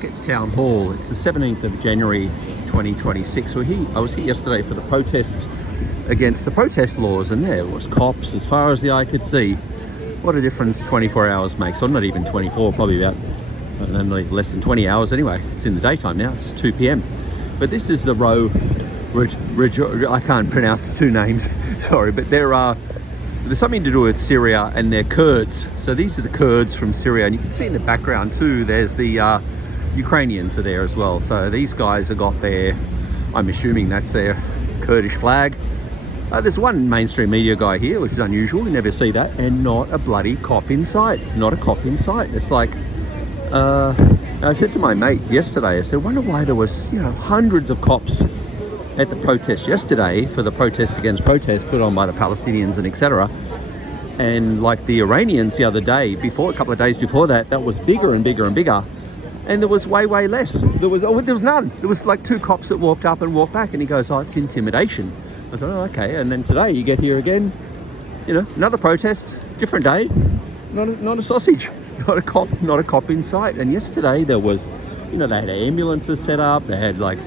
back at Town Hall. It's the 17th of January 2026. I was here yesterday for the protest against the protest laws, and there was cops as far as the eye could see. What a difference 24 hours makes, or not even 24, probably about, I don't know, less than 20 hours anyway. It's in the daytime now, it's 2 p.m. But this is the I can't pronounce the two names, sorry, but there's something to do with Syria, and they're Kurds. So these are the Kurds from Syria, and you can see in the background too, there's the Ukrainians are there as well. So these guys have got their, I'm assuming that's their Kurdish flag. There's one mainstream media guy here, which is unusual, you never see that, and not a bloody cop in sight. Not a cop in sight. It's like, I said to my mate yesterday, I said, wonder why there was, hundreds of cops at the protest yesterday for the protest against protest put on by the Palestinians and etc. And like the Iranians the other day, a couple of days before that, that was bigger and bigger and bigger. And there was way less. There was none. There was like 2 cops that walked up and walked back, and he goes, oh, it's intimidation. I said, oh, okay. And then today you get here again, another protest, different day, not a sausage, not a cop in sight. And yesterday there was, they had ambulances set up, they had like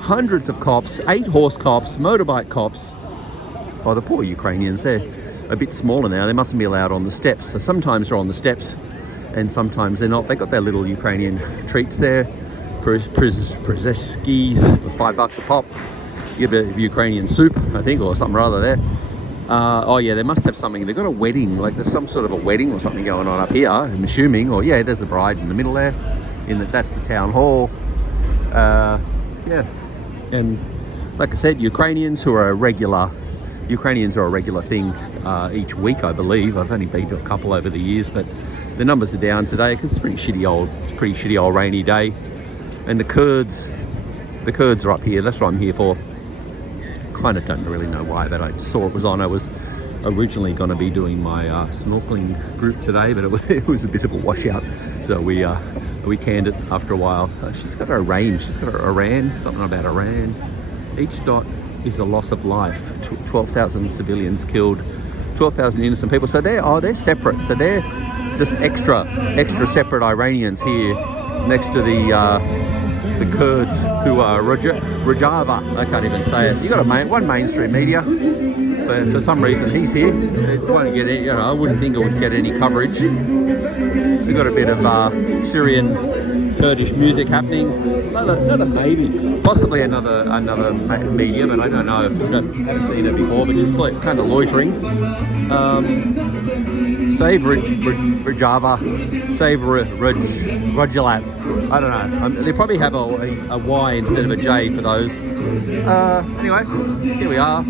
hundreds of cops, 8 horse cops, motorbike cops. Oh, the poor Ukrainians, they're a bit smaller now. They mustn't be allowed on the steps. So sometimes they're on the steps and sometimes they're not. They got their little Ukrainian treats there, Przeskis for $5 a pop. You get a bit of Ukrainian soup, I think, or something rather there. Oh yeah, they must have something. They've got a wedding, like there's some sort of a wedding or something going on up here, I'm assuming. Or yeah, there's a bride in the middle there. That's the town hall. Yeah, and like I said, Ukrainians are a regular thing each week, I believe. I've only been to a couple over the years, but the numbers are down today because it's pretty shitty old rainy day. And the Kurds are up here. That's what I'm here for. Kind of don't really know why, but I saw it was on. I was originally going to be doing my snorkeling group today, but it was a bit of a washout, so we canned it after a while. She's got her range. She's got her Iran, something about Iran. Each dot is a loss of life. 12,000 civilians killed, 12,000 innocent people. So they're separate. So they're just extra separate Iranians here next to the Kurds who are Rojava. I can't even say it. You got one mainstream media, but for some reason he's here. It won't get it. I wouldn't think it would get any coverage. We've got a bit of Syrian Kurdish music happening. Another maybe, possibly another media, but I don't know. I haven't seen it before, but just like kind of loitering. Save Rojava, save Rojhilat. I don't know. They probably have a Y instead of a J for those. Anyway, here we are.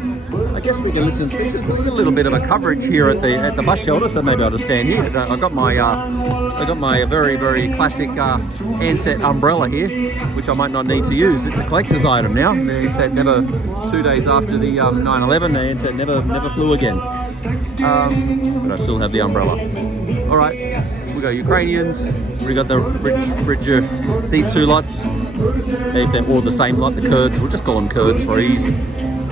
I guess we can listen to this. There's a little bit of a coverage here at the bus shelter, so maybe I'll just stand here. I got my very, very classic handset umbrella here, which I might not need to use. It's a collector's item now. The handset never, 2 days after the 9/11, the handset never flew again. But I still have the umbrella. All right, we got Ukrainians. We got the rich these 2 lots. If they're all the same lot, the Kurds. We'll just call them Kurds for ease.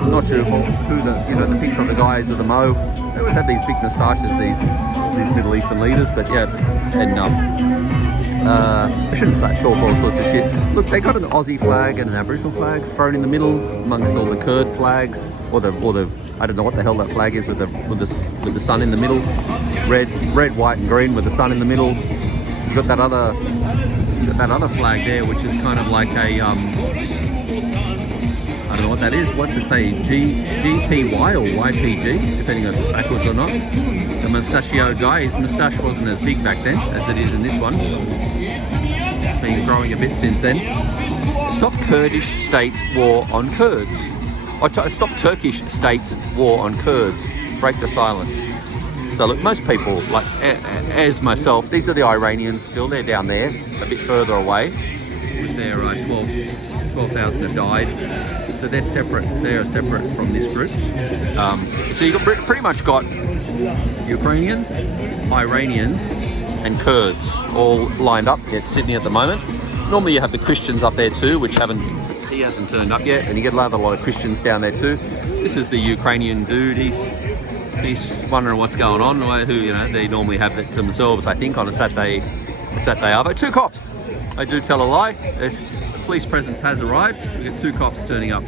I'm not sure who the picture of the guys with the mo. They always have these big moustaches, these Middle Eastern leaders, but yeah, and I shouldn't say talk all sorts of shit. Look, they got an Aussie flag and an Aboriginal flag thrown in the middle amongst all the Kurd flags, or the I don't know what the hell that flag is with the sun in the middle, red, white, and green with the sun in the middle. You've got that other flag there, which is kind of like a I don't know what that is. What's it say? GPY or YPG, depending on if it's backwards or not. The mustachioed guy, his moustache wasn't as big back then as it is in this one. It's been growing a bit since then. Stop Kurdish states' war on Kurds. Stop Turkish states' war on Kurds. Break the silence. So look, most people, like as myself, these are the Iranians still. They're down there, a bit further away. With their 12,000 have died. So they're separate. They are separate from this group. So you've pretty much got Ukrainians, Iranians, and Kurds all lined up at Sydney at the moment. Normally you have the Christians up there too, which he hasn't turned up yet, and you get a lot of Christians down there too. This is the Ukrainian dude. He's wondering what's going on. They normally have that to themselves, I think, on a Saturday other. 2 cops. I do tell a lie. The police presence has arrived. We've got 2 cops turning up.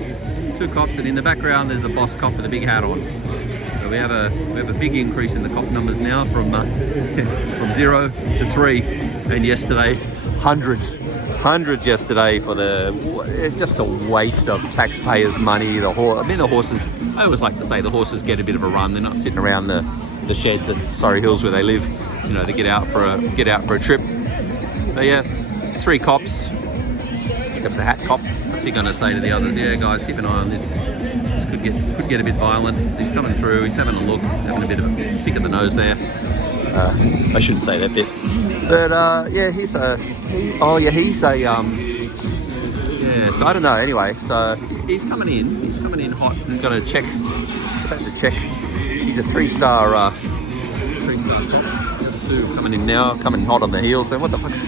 2 cops, and in the background there's the boss cop with a big hat on. So we have a big increase in the cop numbers now from 0 to 3, and yesterday hundreds yesterday for just a waste of taxpayers' money. The horses. I always like to say the horses get a bit of a run. They're not sitting around the sheds at Surrey Hills where they live, you know, to get out for a trip. But yeah, 3 cops. Here comes the hat cop. What's he going to say to the others? Yeah, guys, keep an eye on this. This could get a bit violent. He's coming through. He's having a look, having a bit of a pick of the nose there. I shouldn't say that bit. But yeah, he's a so I don't know. Anyway, so he's coming in hot. He's got to check. He's about to check. He's a 3-star cop. The other 2 coming in now, coming hot on the heels. And what the fuck's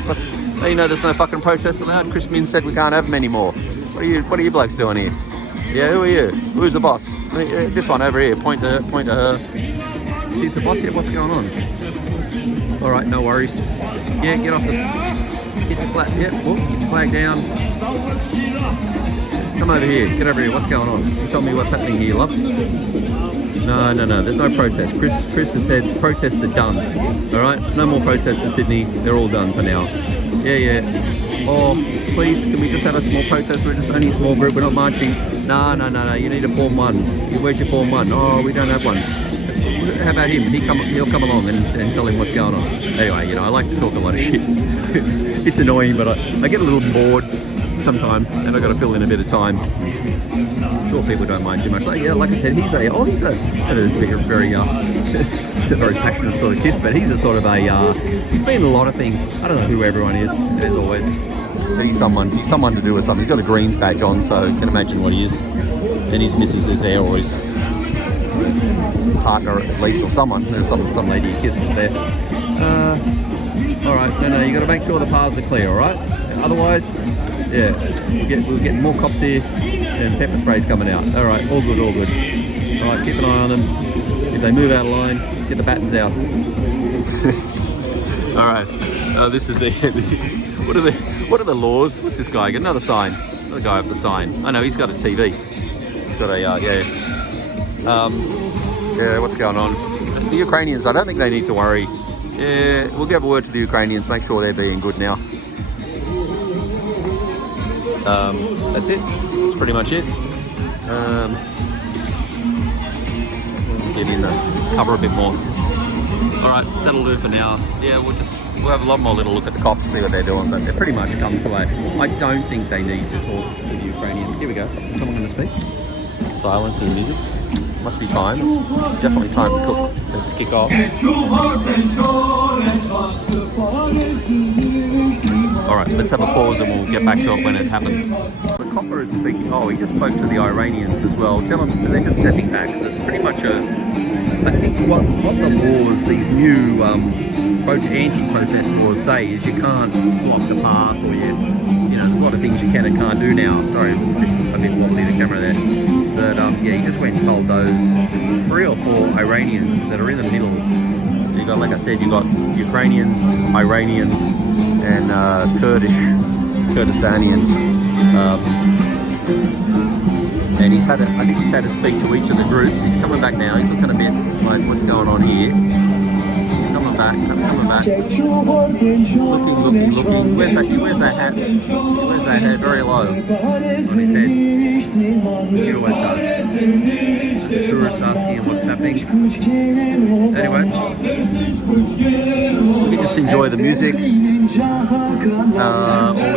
you know, there's no fucking protests allowed. Chris Minns said we can't have them anymore. What are you blokes doing here? Yeah, who are you? Who's the boss? This one over here. Point to her. She's the boss here. What's going on? All right, no worries. Yeah, get your flag. Yeah, whoop, get your flag down. Come over here. Get over here. What's going on? Tell me what's happening here, love. No. There's no protest. Chris has said protests are done. All right, no more protests in Sydney. They're all done for now. Yeah. Oh, please, can we just have a small protest? We're just only a small group. We're not marching. No. You need a Form 1. Where's your Form 1? Oh, we don't have one. How about him? He'll come along and tell him what's going on. Anyway, you know, I like to talk a lot of shit. It's annoying, but I get a little bored sometimes, and I got to fill in a bit of time. I'm sure people don't mind too much. Like I said, he's a very it's a very passionate sort of kiss, but he's a sort of he's been a lot of things. I don't know who everyone is, as always. But he's someone to do with something. He's got a Greens badge on, so you can imagine what he is. And his missus is there, or his partner at least, or someone. There's some lady he kissed there. All right, no, you got to make sure the paths are clear, all right? Otherwise, yeah, we'll get more cops here, and pepper spray's coming out. All right, all good. All right, keep an eye on them. If they move out of line, get the batons out. All right, this is what are the laws? What's this guy? Got another sign. Another guy with the sign. I know he's got a TV. He's got a yeah, what's going on? The Ukrainians, I don't think they need to worry. Yeah, we'll give a word to the Ukrainians, make sure they're being good now. That's it. That's pretty much it. Give in the cover a bit more. All right, that'll do for now. Yeah, we'll have a lot more little look at the cops, see what they're doing, but they're pretty much come to I don't think they need to talk to the Ukrainians. Here we go. Is someone going to speak? Silence and music. Must be time. It's definitely time to kick off. All right, let's have a pause and we'll get back to it when it happens. The copper is speaking. Oh, he just spoke to the Iranians as well. Tell them they're just stepping back. So it's pretty much I think what the laws, these new anti-protest laws say is you can't block the path, or you know, there's a lot of things you can and can't do now. Sorry, it was a bit wobbly, the camera there. But yeah, he just went and told those 3 or 4 Iranians that are in the middle. You got, like I said, you got Ukrainians, Iranians, and Kurdistanians. And I think he's had to speak to each of the groups. He's coming back now. He's looking a bit like what's going on here. He's coming back. Looking. Where's that hat? Where's that hat? Very low on his head. He always does. The tourists asking him what's happening. Anyway, we can just enjoy the music, or we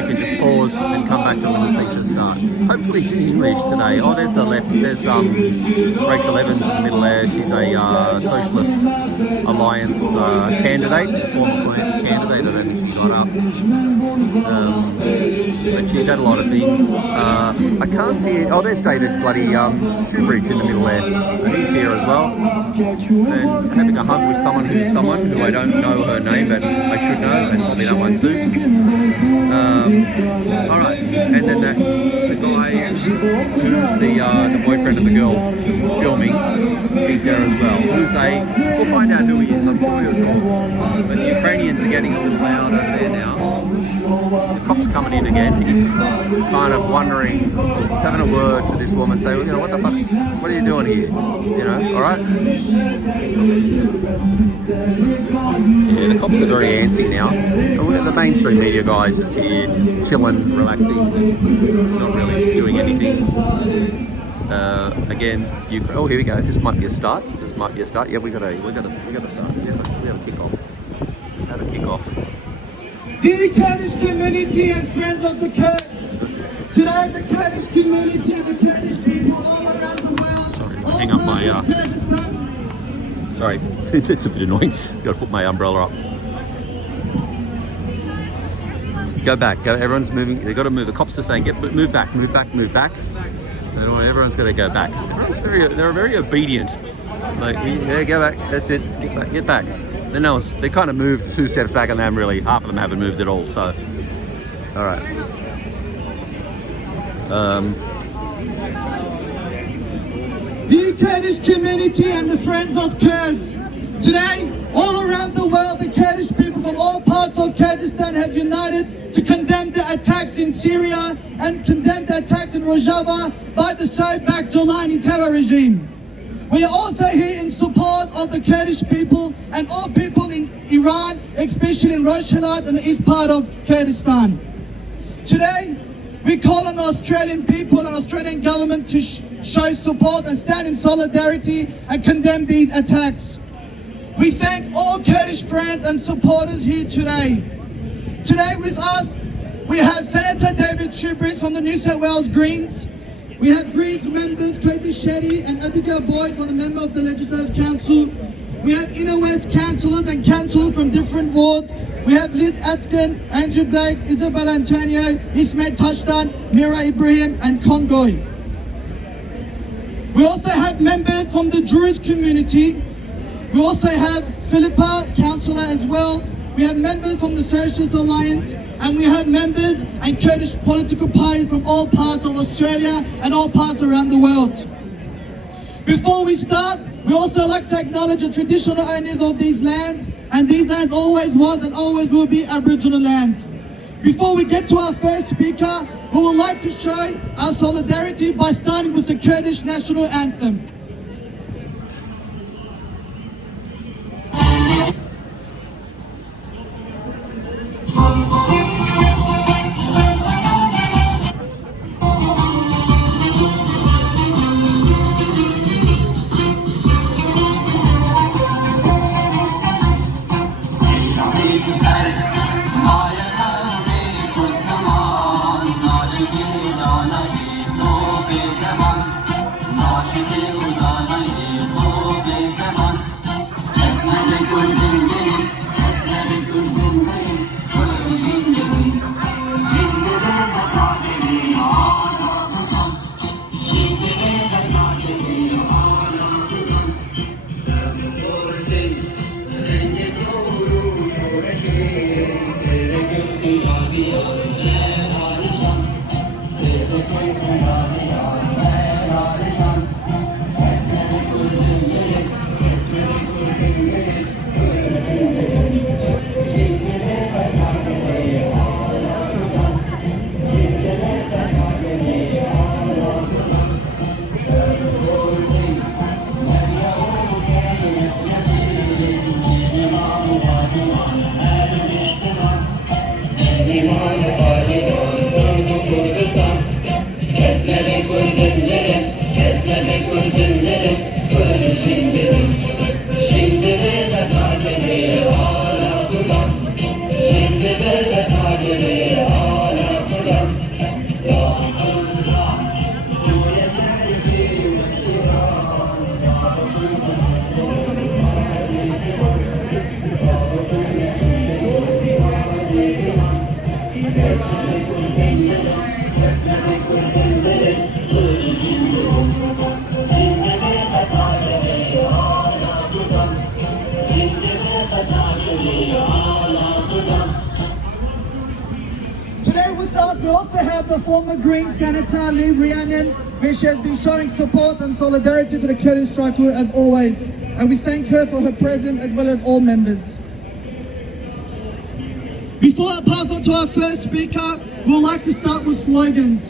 can just pause and come back to when the speeches start. Hopefully it's in English today. Oh, there's the left. There's Rachel Evans in the middle there. She's a Socialist Alliance candidate, former candidate, and then she's gone up. But she's had a lot of things. I can't see it. Oh, there's David bloody Shoebridge in the middle there. And he's here as well. And having a hug with someone who I don't know her name, but I should know, and probably that one too. All right, and then the guy who's the boyfriend of the girl filming, speak there as well. We'll find out who he is. I'm sure he'll talk. But the Ukrainians are getting a little loud over there now. The cop's coming in again. He's kind of wondering, he's having a word to this woman, saying, you know, what the fuck, what are you doing here? You know, all right? Yeah, the cops are very antsy now. And we've got the mainstream media guys just here, just chilling, relaxing, not really doing anything. Again, oh, here we go. This might be a start. This might be a start. Yeah, we got to start. We have a kick-off. Have a kick-off. The Kurdish community and friends of the Kurds. Today, the Kurdish community and the Kurdish people all around the world. Sorry, hang up my. Sorry, it's a bit annoying. I've got to put my umbrella up. Go back. Go. Everyone's moving. They've got to move. The cops are saying, move back, move back, move back. Everyone's got to go back. They're very obedient. Like, yeah, go back. That's it. Get back. They kind of moved 2 steps back, and they haven't really. Half of them haven't moved at all. So, all right. The Kurdish community and the friends of Kurds. Today, all around the world, the Kurdish people from all parts of Kurdistan have united to condemn the attacks in Syria and condemn the attacks in Rojava by the so-backed Jolani terror regime. We are also here in support of the Kurdish people and all people in Iran, especially in Rojhilat and the east part of Kurdistan. Today, we call on the Australian people and Australian government to show support and stand in solidarity and condemn these attacks. We thank all Kurdish friends and supporters here today. Today with us, we have Senator David Shoebridge from the New South Wales Greens. We have Greens members Kobi, Shetty and Abigail Boyle from the member of the Legislative Council. We have Inner West councillors and councillors from different wards. We have Liz Atskin, Andrew Blake, Isabel Antonio, Ismet Touchdown, Mira Ibrahim and Congoy. We also have members from the Druze community. We also have Philippa, councillor as well. We have members from the Socialist Alliance, and we have members and Kurdish political parties from all parts of Australia and all parts around the world. Before we start, we also like to acknowledge the traditional owners of these lands, and these lands always was and always will be Aboriginal land. Before we get to our first speaker, we would like to show our solidarity by starting with the Kurdish national anthem. Today with us, we also have the former Green Senator Ibrahim which has been showing support and solidarity to the Kurdish struggle as always. And we thank her for her presence as well as all members. Before I pass on to our first speaker, we would like to start with slogans.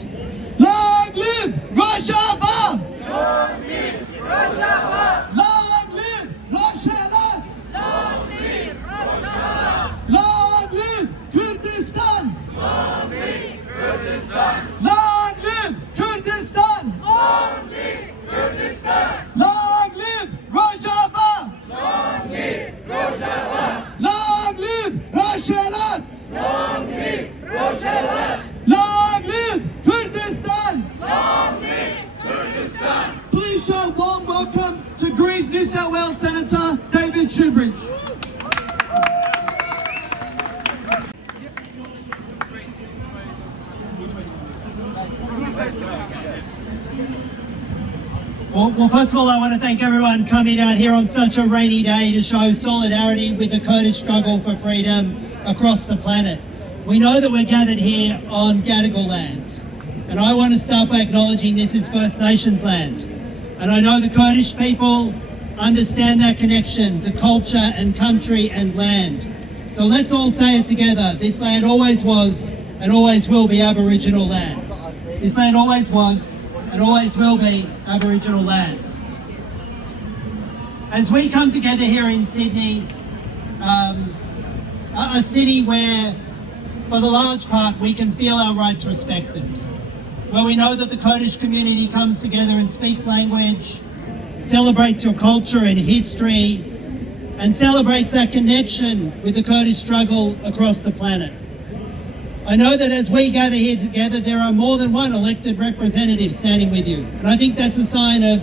Long live Rojava! Long live Rojava! Long live Rojhilat! Long live Rojava! Long live Kurdistan! Long live Kurdistan! Long live Kurdistan! Long live Kurdistan! Long live Rojava! Long live Rojava! Long live Rojhilat! Long live Rojava! Long live Kurdistan! Long live Kurdistan! Please show a warm welcome to Greece New South Wales Senator David Shoebridge. Well, first of all, I want to thank everyone coming out here on such a rainy day to show solidarity with the Kurdish struggle for freedom across the planet. We know that we're gathered here on Gadigal land, and I want to start by acknowledging this is First Nations land. And I know the Kurdish people understand that connection to culture and country and land. So let's all say it together. This land always was and always will be Aboriginal land. This land always was and always will be Aboriginal land. As we come together here in Sydney, a city where, for the large part, we can feel our rights respected, where we know that the Kurdish community comes together and speaks language, celebrates your culture and history, and celebrates that connection with the Kurdish struggle across the planet. I know that as we gather here together, there are more than one elected representative standing with you. And I think that's a sign of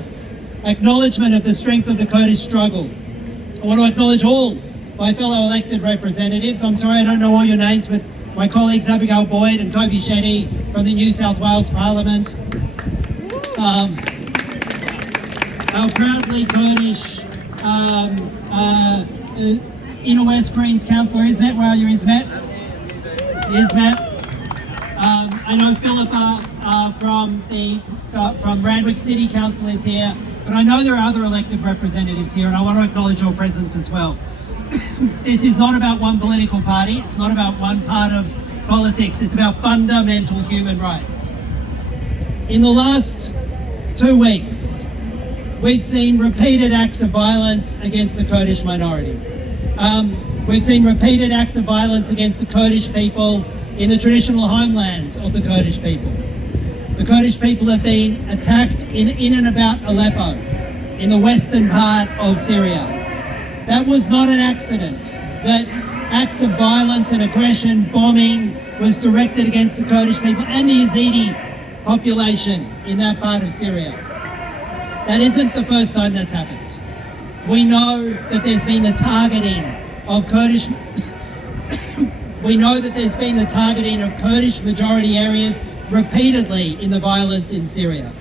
acknowledgement of the strength of the Kurdish struggle. I want to acknowledge all my fellow elected representatives. I'm sorry I don't know all your names, but my colleagues Abigail, Boyle and Kobi Shetty from the New South Wales Parliament. Our proudly Kurdish Inner West Greens councillor Ismet. Where are you, Ismet? Ismet. I know Philippa from Randwick City Council is here, but I know there are other elected representatives here, and I want to acknowledge your presence as well. This is not about one political party, it's not about one part of politics, it's about fundamental human rights. In the last 2 weeks, we've seen repeated acts of violence against the Kurdish minority. We've seen repeated acts of violence against the Kurdish people in the traditional homelands of the Kurdish people. The Kurdish people have been attacked in and about Aleppo, in the western part of Syria. That was not an accident. That acts of violence and aggression, bombing, was directed against the Kurdish people and the Yazidi population in that part of Syria. That isn't the first time that's happened. We know that there's been the targeting of Kurdish we know that there's been the targeting of Kurdish majority areas repeatedly in the violence in Syria.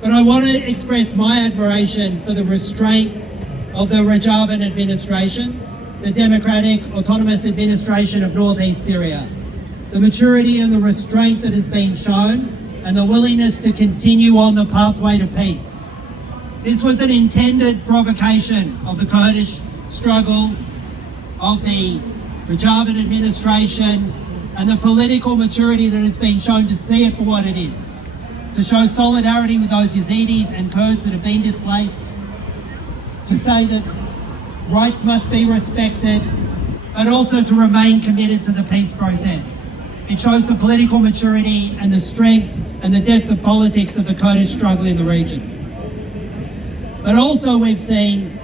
But I want to express my admiration for the restraint of the Rojava administration, the democratic autonomous administration of northeast Syria. The maturity and the restraint that has been shown and the willingness to continue on the pathway to peace. This was an intended provocation of the Kurdish struggle, of the Rojava administration, and the political maturity that has been shown to see it for what it is, to show solidarity with those Yazidis and Kurds that have been displaced, to say that rights must be respected, but also to remain committed to the peace process. It shows the political maturity and the strength and the depth of politics of the Kurdish struggle in the region. But also we've seen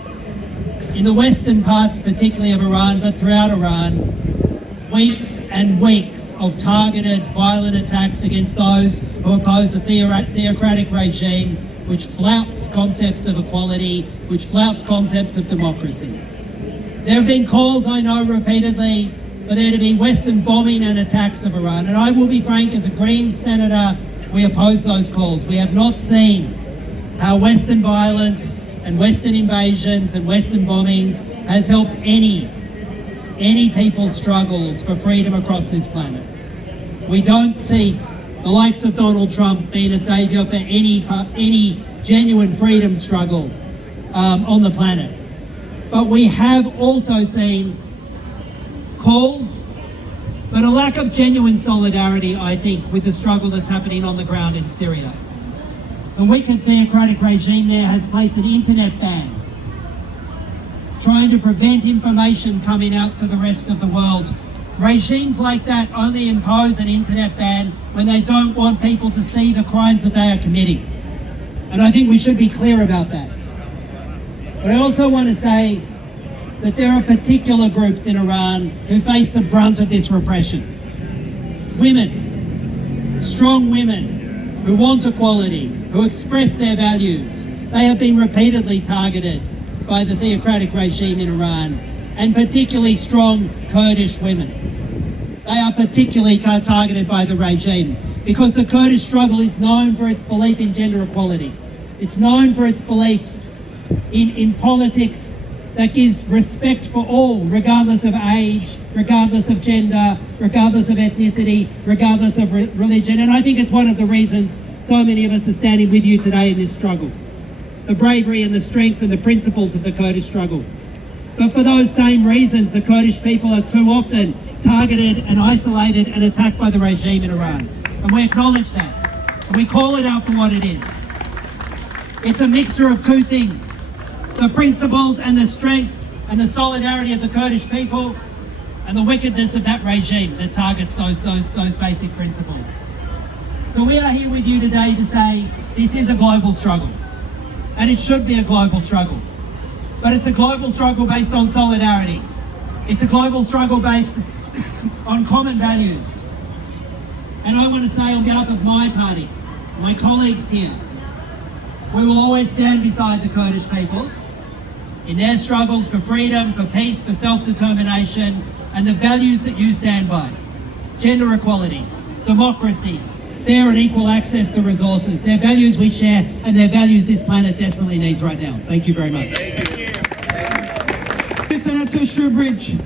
in the western parts, particularly of Iran, but throughout Iran, weeks and weeks of targeted violent attacks against those who oppose a theocratic regime which flouts concepts of equality, which flouts concepts of democracy. There have been calls, I know, repeatedly for there to be Western bombing and attacks of Iran. And I will be frank, as a Green senator, we oppose those calls. We have not seen how Western violence and Western invasions and Western bombings has helped any people's struggles for freedom across this planet. We don't see the likes of Donald Trump being a saviour for any genuine freedom struggle on the planet. But we have also seen calls, but a lack of genuine solidarity, I think, with the struggle that's happening on the ground in Syria. The wicked theocratic regime there has placed an internet ban, trying to prevent information coming out to the rest of the world. Regimes like that only impose an internet ban when they don't want people to see the crimes that they are committing. And I think we should be clear about that. But I also want to say that there are particular groups in Iran who face the brunt of this repression. Women, strong women, who want equality, who express their values. They have been repeatedly targeted by the theocratic regime in Iran, and particularly strong Kurdish women. They are particularly targeted by the regime because the Kurdish struggle is known for its belief in gender equality. It's known for its belief in politics that gives respect for all, regardless of age, regardless of gender, regardless of ethnicity, regardless of religion. And I think it's one of the reasons so many of us are standing with you today in this struggle. The bravery and the strength and the principles of the Kurdish struggle. But for those same reasons, the Kurdish people are too often targeted and isolated and attacked by the regime in Iran. And we acknowledge that. And we call it out for what it is. It's a mixture of two things: the principles and the strength and the solidarity of the Kurdish people, and the wickedness of that regime that targets those basic principles. So we are here with you today to say this is a global struggle, and it should be a global struggle. But it's a global struggle based on solidarity. It's a global struggle based on common values. And I want to say on behalf of my party, my colleagues here, we will always stand beside the Kurdish peoples in their struggles for freedom, for peace, for self-determination, and the values that you stand by. Gender equality, democracy, fair and equal access to resources. They're values we share, and they're values this planet desperately needs right now. Thank you very much. Senator Shoebridge.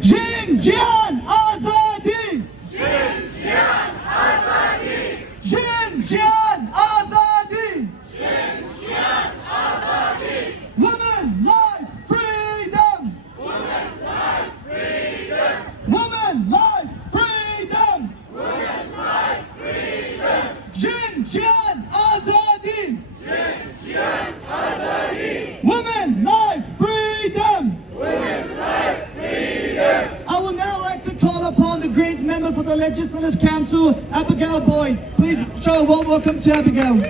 Xinjiang Azadi! Xinjiang Azadi! Xinjiang Azadi! Xinjiang Azadi! Women, life, freedom! Women, life, freedom! Women, life, freedom! Women, life, freedom! Xinjiang Azadi! Xinjiang Azadi! Women, life, freedom! Women, life, freedom! I would now like to call upon the Greens member for the Legislative Council, Abigail Boyle. Please show a warm welcome to Abigail.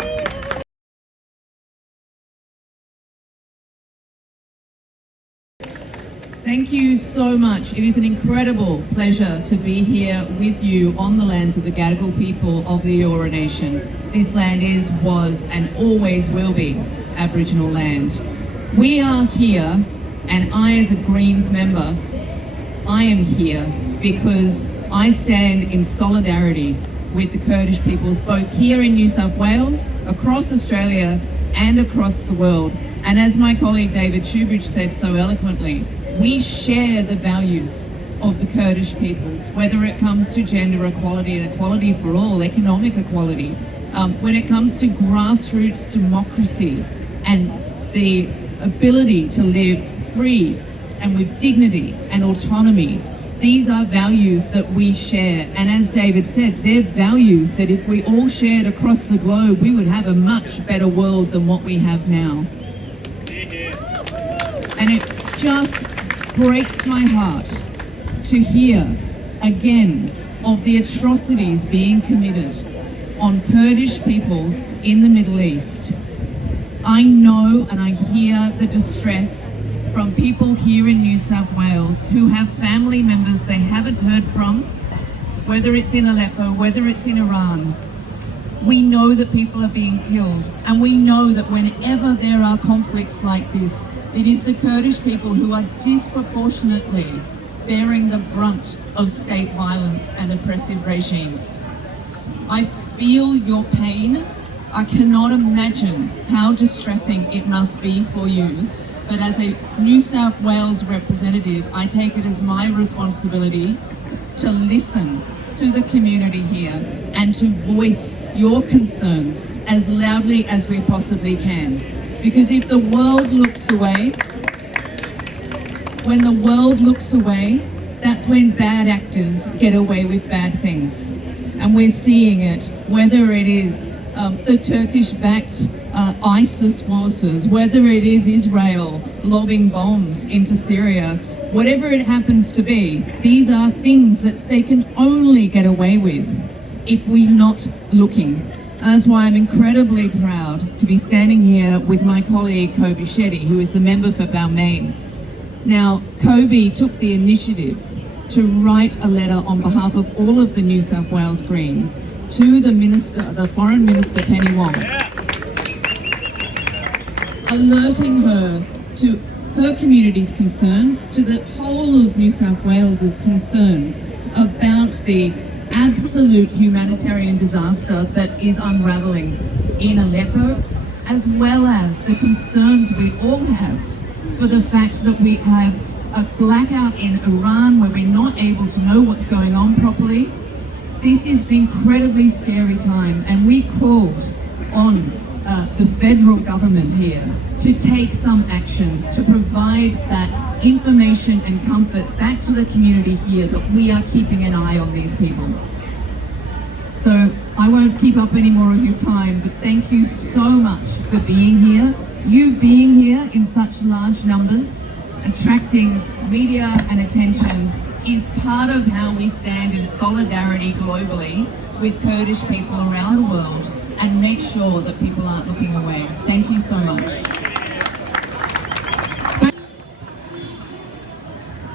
Thank you so much. It is an incredible pleasure to be here with you on the lands of the Gadigal people of the Eora Nation. This land is, was, and always will be Aboriginal land. We are here, and I as a Greens member, I am here because I stand in solidarity with the Kurdish peoples, both here in New South Wales, across Australia, and across the world. And as my colleague David Shoebridge said so eloquently, we share the values of the Kurdish peoples, whether it comes to gender equality and equality for all, economic equality, when it comes to grassroots democracy and the ability to live free and with dignity and autonomy. These are values that we share, and as David said, they're values that if we all shared across the globe, we would have a much better world than what we have now. And it just breaks my heart to hear again of the atrocities being committed on Kurdish peoples in the Middle East. I know and I hear the distress from people here in New South Wales who have family members they haven't heard from, whether it's in Aleppo, whether it's in Iran. We know that people are being killed, and we know that whenever there are conflicts like this, it is the Kurdish people who are disproportionately bearing the brunt of state violence and oppressive regimes. I feel your pain. I cannot imagine how distressing it must be for you. But as a New South Wales representative, I take it as my responsibility to listen to the community here and to voice your concerns as loudly as we possibly can. Because if the world looks away, when the world looks away, that's when bad actors get away with bad things. And we're seeing it, whether it is the Turkish-backed ISIS forces, whether it is Israel lobbing bombs into Syria, whatever it happens to be, these are things that they can only get away with if we're not looking. And that's why I'm incredibly proud to be standing here with my colleague Kobi Shetty, who is the member for Balmain. Now, Kobi took the initiative to write a letter on behalf of all of the New South Wales Greens to the Minister, the Foreign Minister Penny Wong, alerting her to her community's concerns, to the whole of New South Wales's concerns about the absolute humanitarian disaster that is unravelling in Aleppo, as well as the concerns we all have for the fact that we have a blackout in Iran where we're not able to know what's going on properly. This is an incredibly scary time, and we called on the federal government here to take some action to provide that information and comfort back to the community here that we are keeping an eye on these people. So I won't keep up any more of your time, but thank you so much for being here. You being here in such large numbers, attracting media and attention, is part of how we stand in solidarity globally with Kurdish people around the world and make sure that people aren't looking away. Thank you so much.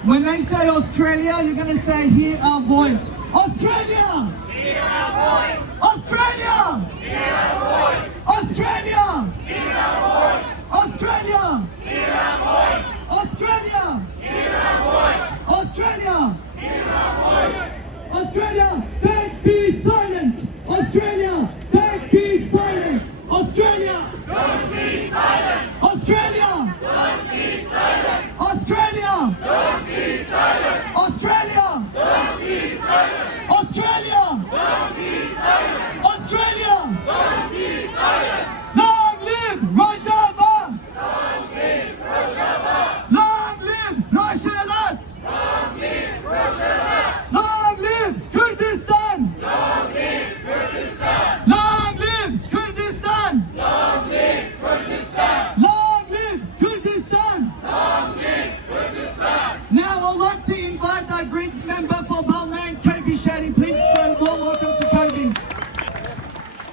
When they say Australia, you're going to say, hear our voice. Australia! Hear our voice! Australia! Hear our voice! Australia! Hear our voice! Australia! Hear our voice! Australia! Hear our voice! Australia! Hear our voice! Australia, don't be silent! Australia, don't be silent! Australia! Don't be silent! Australia! Don't be silent! Australia! Don't be silent! Australia! Don't be silent! Australia! Don't be silent! Australia! Don't be silent! Long live Rojava! Long live Rojava! Long live Rojhilat! Long live Rojava! Long live Kurdistan! Long live Kurdistan! Long live Kurdistan! Long live Kurdistan! Long live Kurdistan! Long live Kurdistan! Now I'd like to invite our Greens member for Balmain, Kobi Shetty. Please show a warm welcome to Kobi.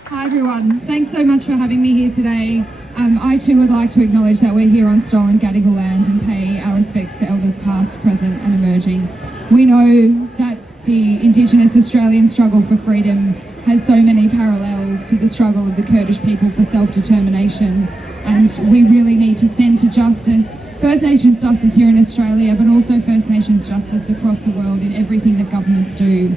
Hi everyone, thanks so much for having me here today. I too would like to acknowledge that we're here on stolen Gadigal land and pay our respects to elders past, present and emerging. We know that the Indigenous Australian struggle for freedom has so many parallels to the struggle of the Kurdish people for self-determination, and we really need to send to justice First Nations justice here in Australia, but also First Nations justice across the world in everything that governments do.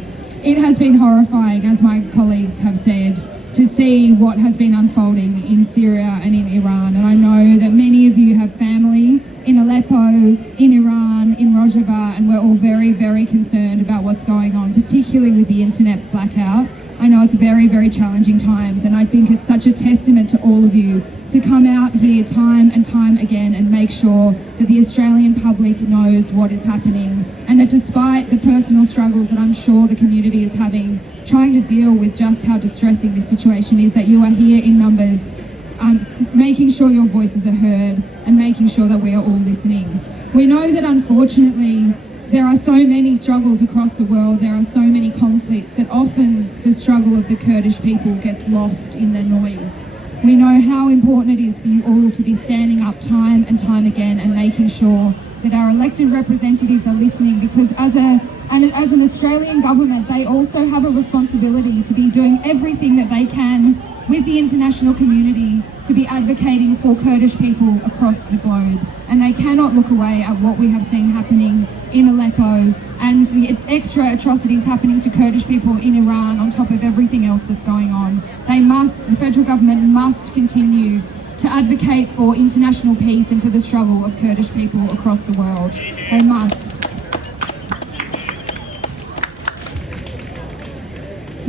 It has been horrifying, as my colleagues have said, to see what has been unfolding in Syria and in Iran. And I know that many of you have family in Aleppo, in Iran, in Rojava, and we're all very, very concerned about what's going on, particularly with the internet blackout. I know it's very, very challenging times, and I think it's such a testament to all of you to come out here time and time again and make sure that the Australian public knows what is happening, and that despite the personal struggles that I'm sure the community is having, trying to deal with just how distressing this situation is, that you are here in numbers, making sure your voices are heard and making sure that we are all listening. We know that unfortunately there are so many struggles across the world, there are so many conflicts, that often the struggle of the Kurdish people gets lost in the noise. We know how important it is for you all to be standing up time and time again and making sure that our elected representatives are listening, because as an Australian government, they also have a responsibility to be doing everything that they can with the international community to be advocating for Kurdish people across the globe. And they cannot look away at what we have seen happening in Aleppo and the extra atrocities happening to Kurdish people in Iran on top of everything else that's going on. The federal government must continue to advocate for international peace and for the struggle of Kurdish people across the world. They must.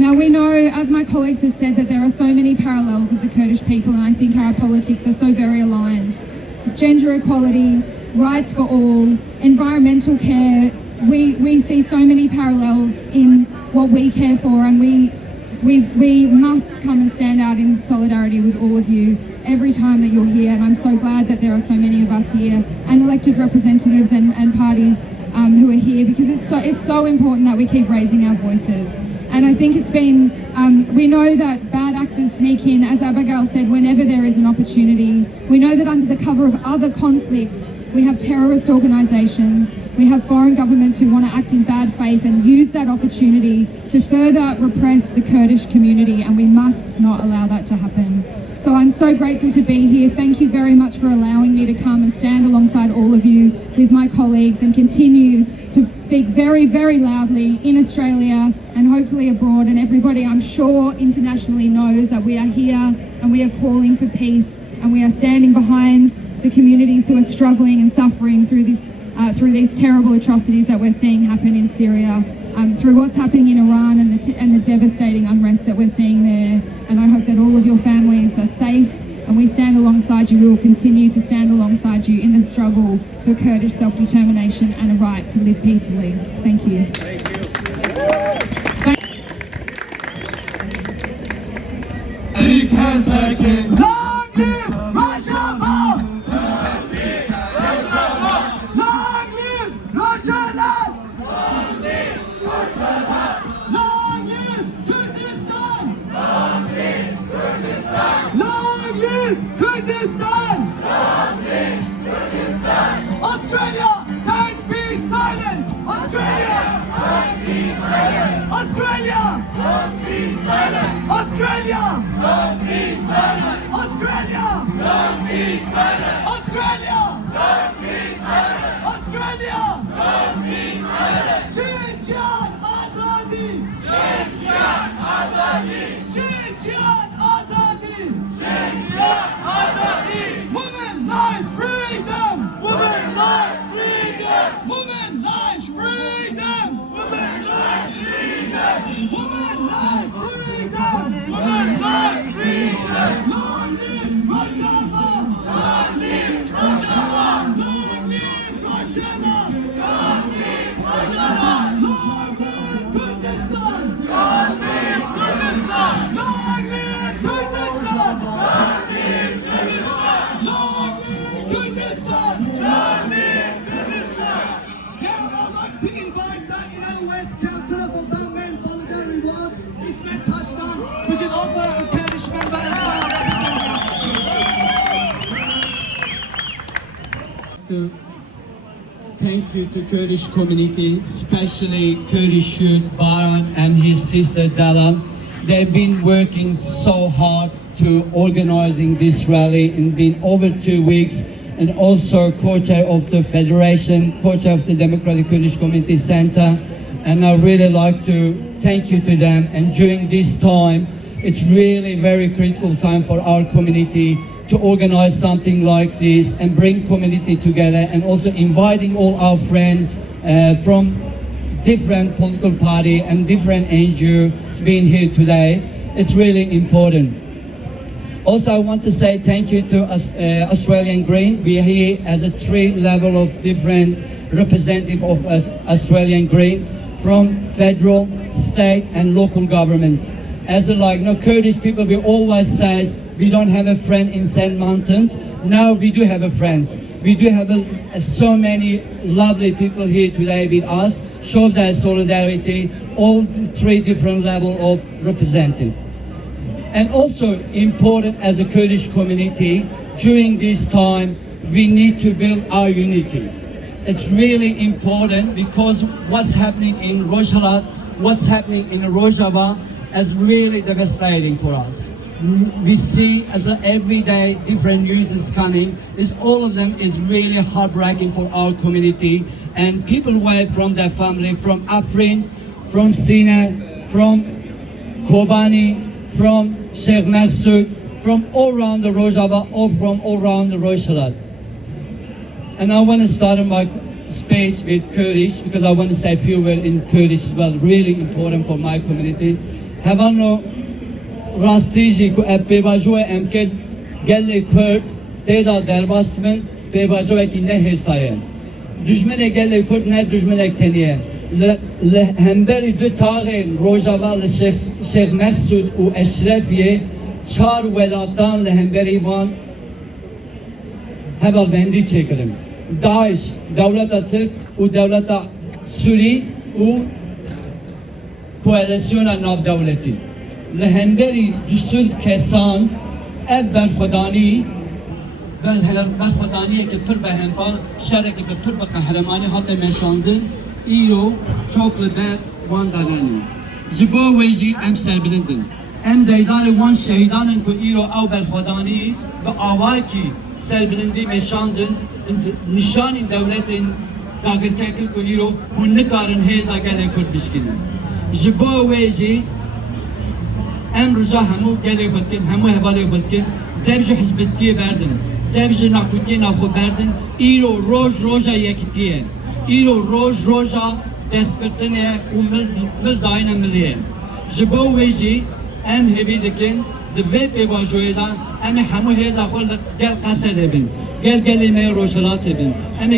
Now we know, as my colleagues have said, that there are so many parallels of the Kurdish people, and I think our politics are so very aligned. Gender equality, rights for all, environmental care, we see so many parallels in what we care for, and we must come and stand out in solidarity with all of you every time that you're here, and I'm so glad that there are so many of us here, and elected representatives and parties who are here, because it's so important that we keep raising our voices. And I think it's been, we know that bad actors sneak in, as Abigail said, whenever there is an opportunity. We know that under the cover of other conflicts, we have terrorist organisations, we have foreign governments who want to act in bad faith and use that opportunity to further repress the Kurdish community, and we must not allow that to happen. So I'm so grateful to be here. Thank you very much for allowing me to come and stand alongside all of you with my colleagues and continue to speak very, very loudly in Australia and hopefully abroad. And everybody, I'm sure, internationally knows that we are here and we are calling for peace, and we are standing behind the communities who are struggling and suffering through this, through these terrible atrocities that we're seeing happen in Syria, through what's happening in Iran and the devastating unrest that we're seeing there. And I hope that all of your families are safe, and we stand alongside you. We will continue to stand alongside you in the struggle for Kurdish self-determination and a right to live peacefully. Thank you. Long live Rojava! Long live Rojhilat! Long live Kurdistan! Long live Kurdistan! Australia, don't be silent! Australia! Australia! Australia! Australia! Australia! Australia! Chant Azadi! Chant Azadi! Women life freedom! Women life freedom! Women life freedom! Women life freedom! Women life freedom! Women life freedom! Long live Rojava! Long live Rojava! Long live Rojava! Long live Rojava! Long live Kurdistan! Long live Kurdistan! Long live Kurdistan! Long live Kurdistan! Long live Kurdistan! Long live Kurdistan! Now I'd like to invite the Inner West Councillor for Balmain Voluntary Ward, Ismet Tashvan, which is also a Kurdish member as well. To thank you to Kurdish community, especially Kurdish youth Baran and his sister Dalan. They've been working so hard to organizing this rally and been over 2 weeks, and also co-chair of the Federation, co-chair of the Democratic Kurdish Community Center. And I really like to thank you to them. And during this time, it's really very critical time for our community to organize something like this and bring community together, and also inviting all our friends from different political party and different NGO being here today. It's really important. Also, I want to say thank you to Australian Green. We are here as a 3 level of different representative of Australian Green, from federal, state and local government. As Kurdish people, we always say we don't have a friend in Sand Mountains. Now we do have a friends. We do have so many lovely people here today with us, show their solidarity, all 3 different level of representative. And also important as a Kurdish community, during this time, we need to build our unity. It's really important because what's happening in Rojhilat, what's happening in Rojava is really devastating for us. We see as every day different news is coming. All of them is really heartbreaking for our community, and people away from their family, from Afrin, from Sina, from Kobani, from Sheikh Masoud, from all around the Rojava, or from all around the Rojhilat. And I want to start my speech with Kurdish, because I want to say a few words in Kurdish as well, really important for my community. هوانو راستیجی کو اب پیواجو امکد گل کرد تیدا درباست من پیواجو کی نه حسایه دشمن گل کرد نه دشمن تنیه لهمبری دو تاغ روجاوا شیخ مقصود و اشرفیه چار ولاتان لهمبری وان هبال بندی چکرم داعش دولت ترک و دولت سوری و کوالسیون ناف دولتی لهنبری دستور کسان اب برخودانی برخودانیه که پر به هنبال شرکی که پر به قهرمانی حتی مشاندن ایرو چوکل بر وان دارنی جبو ویجی ام سربلندن ام دیدار وان شهیدانن که ایرو او برخودانی به آوائی کی سربلندی مشاندن نشان این دولت داگر تکل که ایرو هون نکارن هیزا گله کرد بشکنن جبو ویجی ام رجا همو گله بدکن همو حواله بدکن دبج حزبتیه بردن دبج ناکوتیه نافو بردن ایرو روز روزا یکتیه ایرو روز روزا دست برتنه و مل داینه ملیه جبو ویجی ام هبی دکن دوی پیواجوی دان ام همو هیزا خود گل قصد بین گل می روجرات بین ام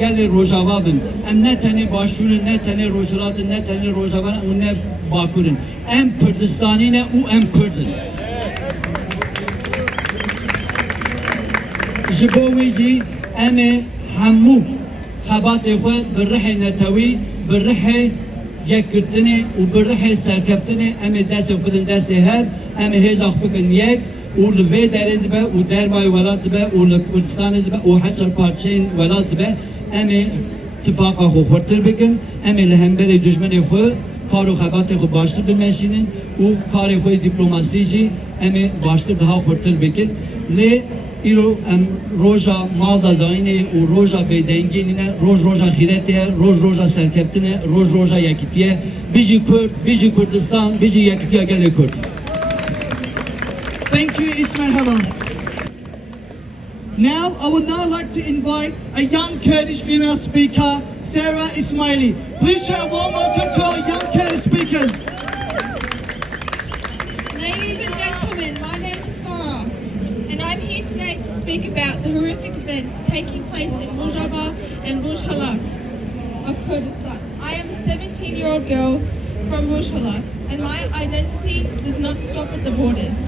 گل روجاوا بین ام نه تنی باشور نه تنی روجرات نه تنی روجاوا و نه باکورن ام کردستانی نه او ام کردن جبویجی ام همو خبات خود برح نتوی برح یکرتنه و برح سرکفتنه ام دست خودن دست هر ام هیزا خبکن یک و لوی درد به و درمای ولاد به و لکردستان به و حشر پارچین ولاد به ام اتفاقا خو خورتر بکن ام لهمبر دشمن خو کارو خبات خو باشتر بمشینن و کار خو دیپلماسی جی ام باشتر daha خورتر بکن لی ایرو ام روزا مالدا داینه و روزا بیدنگینه روزا خیرتیه روزا سرکفتنه روزا یکیتیه بیجی کردستان بیجی یکیتیه گله کرد. Thank you, Ismail Havan. Now, I would now like to invite a young Kurdish female speaker, Sarah Ismaili. Please show a warm welcome to our young Kurdish speakers. Ladies and gentlemen, my name is Sarah, and I'm here today to speak about the horrific events taking place in Rojava and Rojhilat of Kurdistan. I am a 17-year-old girl from Rojhilat, and my identity does not stop at the borders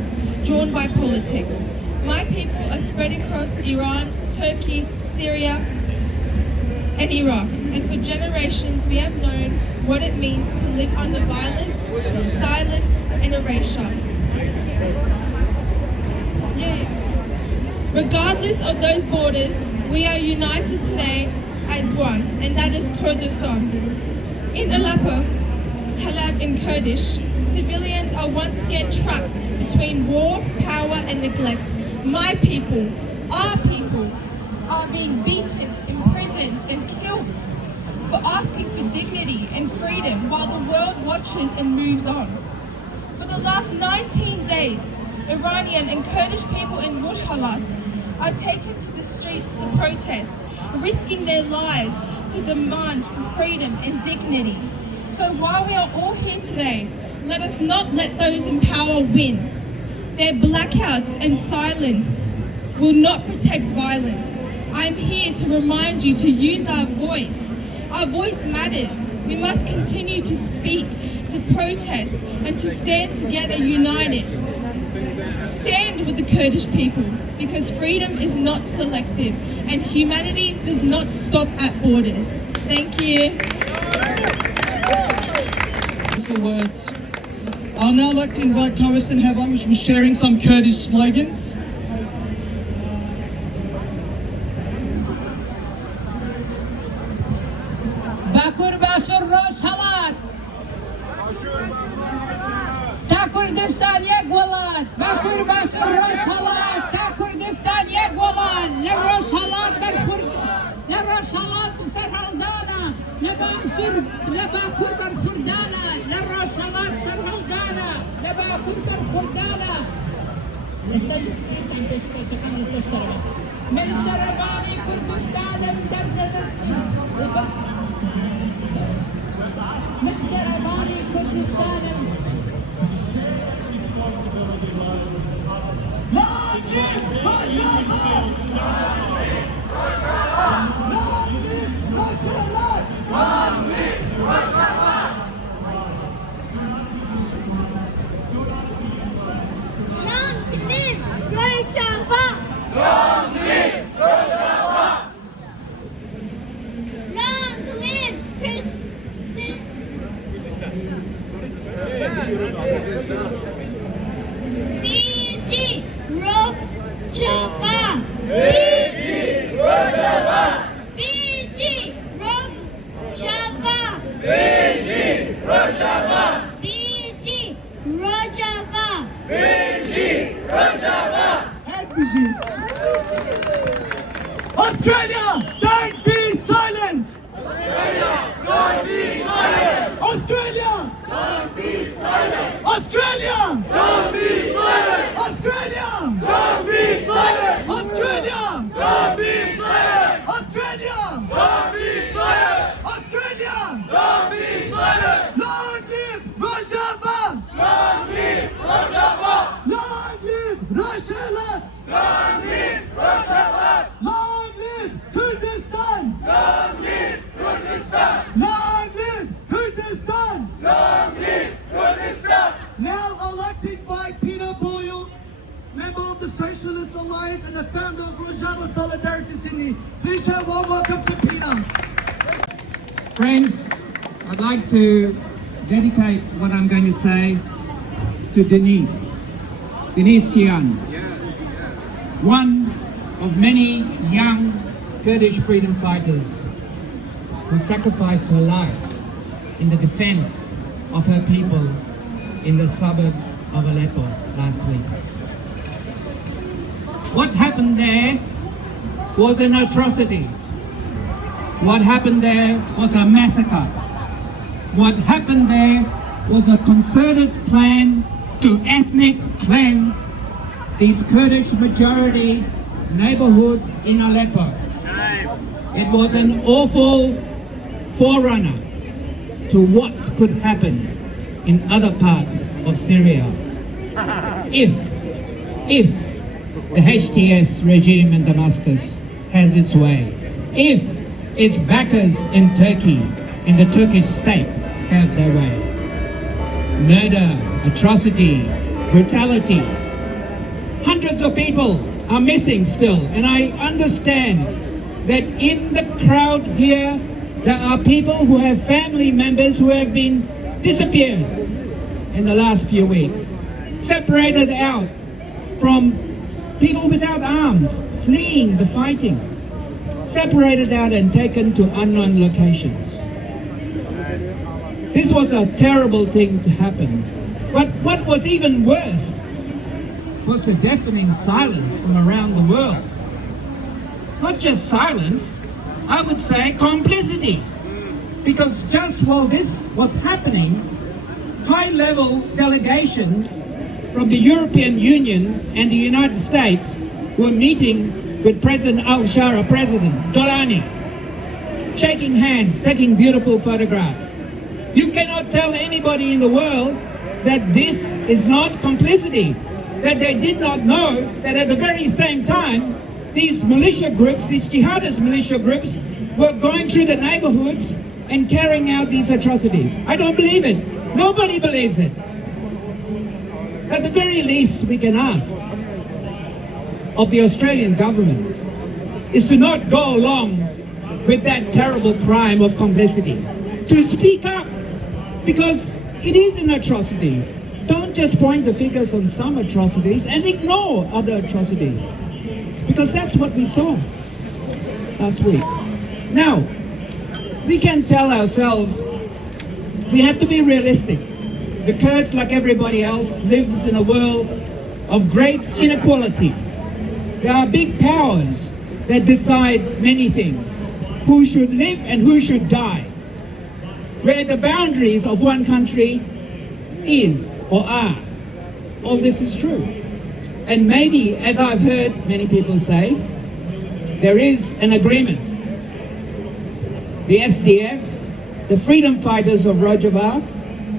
drawn by politics. My people are spread across Iran, Turkey, Syria and Iraq, and for generations we have known what it means to live under violence, silence and erasure. Regardless of those borders, we are united today as one, and that is Kurdistan. In Aleppo, Halab in Kurdish, civilians are once again trapped between war, power and neglect. My people, our people, are being beaten, imprisoned and killed for asking for dignity and freedom while the world watches and moves on. For the last 19 days, Iranian and Kurdish people in Rojhilat are taken to the streets to protest, risking their lives to demand for freedom and dignity. So while we are all here today, let us not let those in power win. Their blackouts and silence will not protect violence. I am here to remind you to use our voice. Our voice matters. We must continue to speak, to protest, and to stand together united. Stand with the Kurdish people, because freedom is not selective, and humanity does not stop at borders. Thank you. Words. I'll now like to invite Kobi and Havan, which was sharing some Kurdish slogans. Bakur Bashur Rojhilat. Ta Kurdistan yek bolan. Bakur Bashur Rojhilat. Ta Kurdistan yek bolan. Le Rojhilat ber Kurd. Le Rojhilat serhaldana. Le Bakur ber Kurdana. Le Rojhilat serhaldana. Le Bakur ber Kurdana. من شرباني كردستان مدرزة من شرباني كردستان BG Rojava. BG Rojava. BG Rojava. BG Rojava. BG Rojava. BG Rojava. Australia, don't be silent! Australia, don't be silent. Australia! Don't be silent. Australia! Don't be silent. Australia! Don't be silent. Australia! Don't be silent. Australia! Don't be silent. Australia! Don't be silent. Long live Rojava! Long live Rojava. Long live Rojhilat! Long live Rojava. Long live Kurdistan! Long live Kurdistan. Long live Kurdistan! Long live Kurdistan. Now elected by Peter Boyle, member of the Socialist Alliance and the founder of Rojava Solidarity Sydney. Please show a warm welcome to Peter. Friends, I'd like to dedicate what I'm going to say to Denise Chian, one of many young Kurdish freedom fighters who sacrificed her life in the defense of her people in the suburbs of Aleppo last week. What happened there was an atrocity. What happened there was a massacre. What happened there was a concerted plan to ethnic cleanse these Kurdish majority neighborhoods in Aleppo. It was an awful forerunner to what could happen in other parts of Syria if the HTS regime in Damascus has its way, if its backers in Turkey, in the Turkish state, have their way. Murder, atrocity, brutality. Hundreds of people are missing still, and I understand that in the crowd here there are people who have family members who have been disappeared in the last few weeks, separated out from people without arms, fleeing the fighting, separated out and taken to unknown locations. This was a terrible thing to happen. But what was even worse was the deafening silence from around the world. Not just silence, I would say complicity. Because just while this was happening, high-level delegations from the European Union and the United States were meeting with President al-Shara, President Jolani, shaking hands, taking beautiful photographs. You cannot tell anybody in the world that this is not complicity, that they did not know that at the very same time, these militia groups, these jihadist militia groups, were going through the neighborhoods and carrying out these atrocities. I don't believe it. Nobody believes it. At the very least we can ask of the Australian government is to not go along with that terrible crime of complicity, to speak up, because it is an atrocity. Don't just point the fingers on some atrocities and ignore other atrocities, because that's what we saw last week. Now, we can tell ourselves we have to be realistic. The Kurds, like everybody else, lives in a world of great inequality. There are big powers that decide many things, who should live and who should die, where the boundaries of one country is or are. All this is true. And maybe, as I've heard many people say, there is an agreement. The SDF, the freedom fighters of Rojava,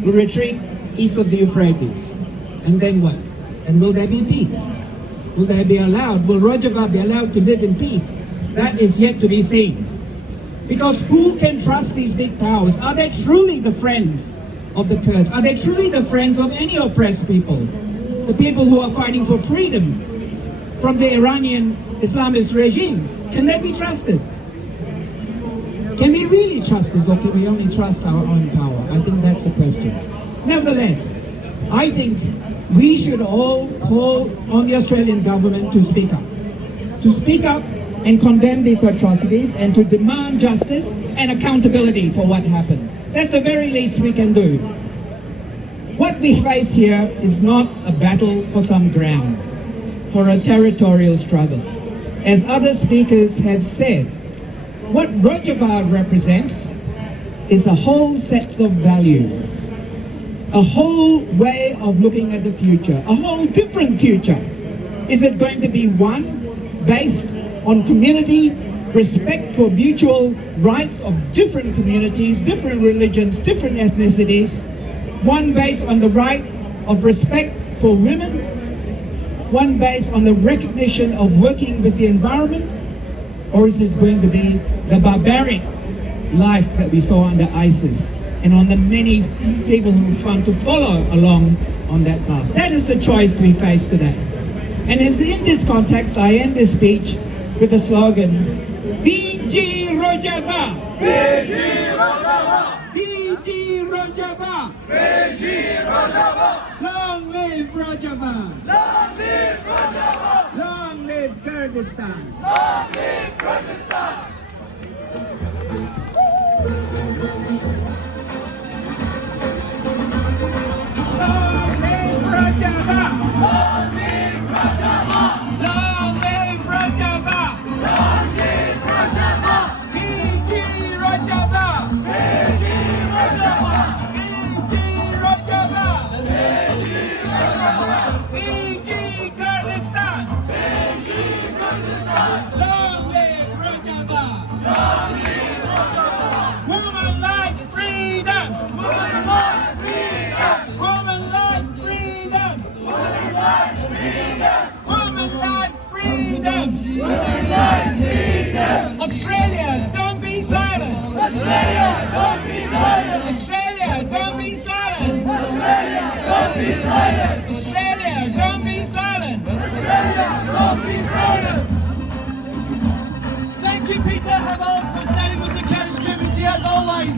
will retreat east of the Euphrates. And then what? And will there be peace? Will they be allowed? Will Rojava be allowed to live in peace? That is yet to be seen. Because who can trust these big powers? Are they truly the friends of the Kurds? Are they truly the friends of any oppressed people? The people who are fighting for freedom from the Iranian Islamist regime. Can they be trusted? Can we really trust this, or can we only trust our own power? I think that's the question. Nevertheless, I think we should all call on the Australian government to speak up and condemn these atrocities and to demand justice and accountability for what happened. That's the very least we can do. What we face here is not a battle for some ground, for a territorial struggle. As other speakers have said, what Rojava represents is a whole set of values, a whole way of looking at the future, a whole different future. Is it going to be one based on community, respect for mutual rights of different communities, different religions, different ethnicities, one based on the right of respect for women, one based on the recognition of working with the environment, or is it going to be the barbaric life that we saw under ISIS and on the many people who want to follow along on that path? That is the choice we face today. And it's in this context I end this speech with the slogan, BG Rojava! BG Rojava! BG Rojava! BG Rojava! Long live Rojava! Long live Rojava! Long live Kurdistan! Long live Kurdistan! Long live Rojava! Long live Rojava! Long live Rojava! Long live Rojava! BG Rojava! BG Rojava! BG Rojava! BG Rojava! BG Kurdistan! BG Kurdistan! Long live Rojava! Long live Rojava! Woman life freedom! Women life freedom! Woman life freedom! Women life freedom! Woman life freedom! Women life freedom! Australia, don't be silent! Australia, don't be silent! Australia, don't be silent! Australia, don't be silent! Australia, don't be silent! Australia, don't be silent! Thank you, Peter Havel, for standing with the Kurdish community as always.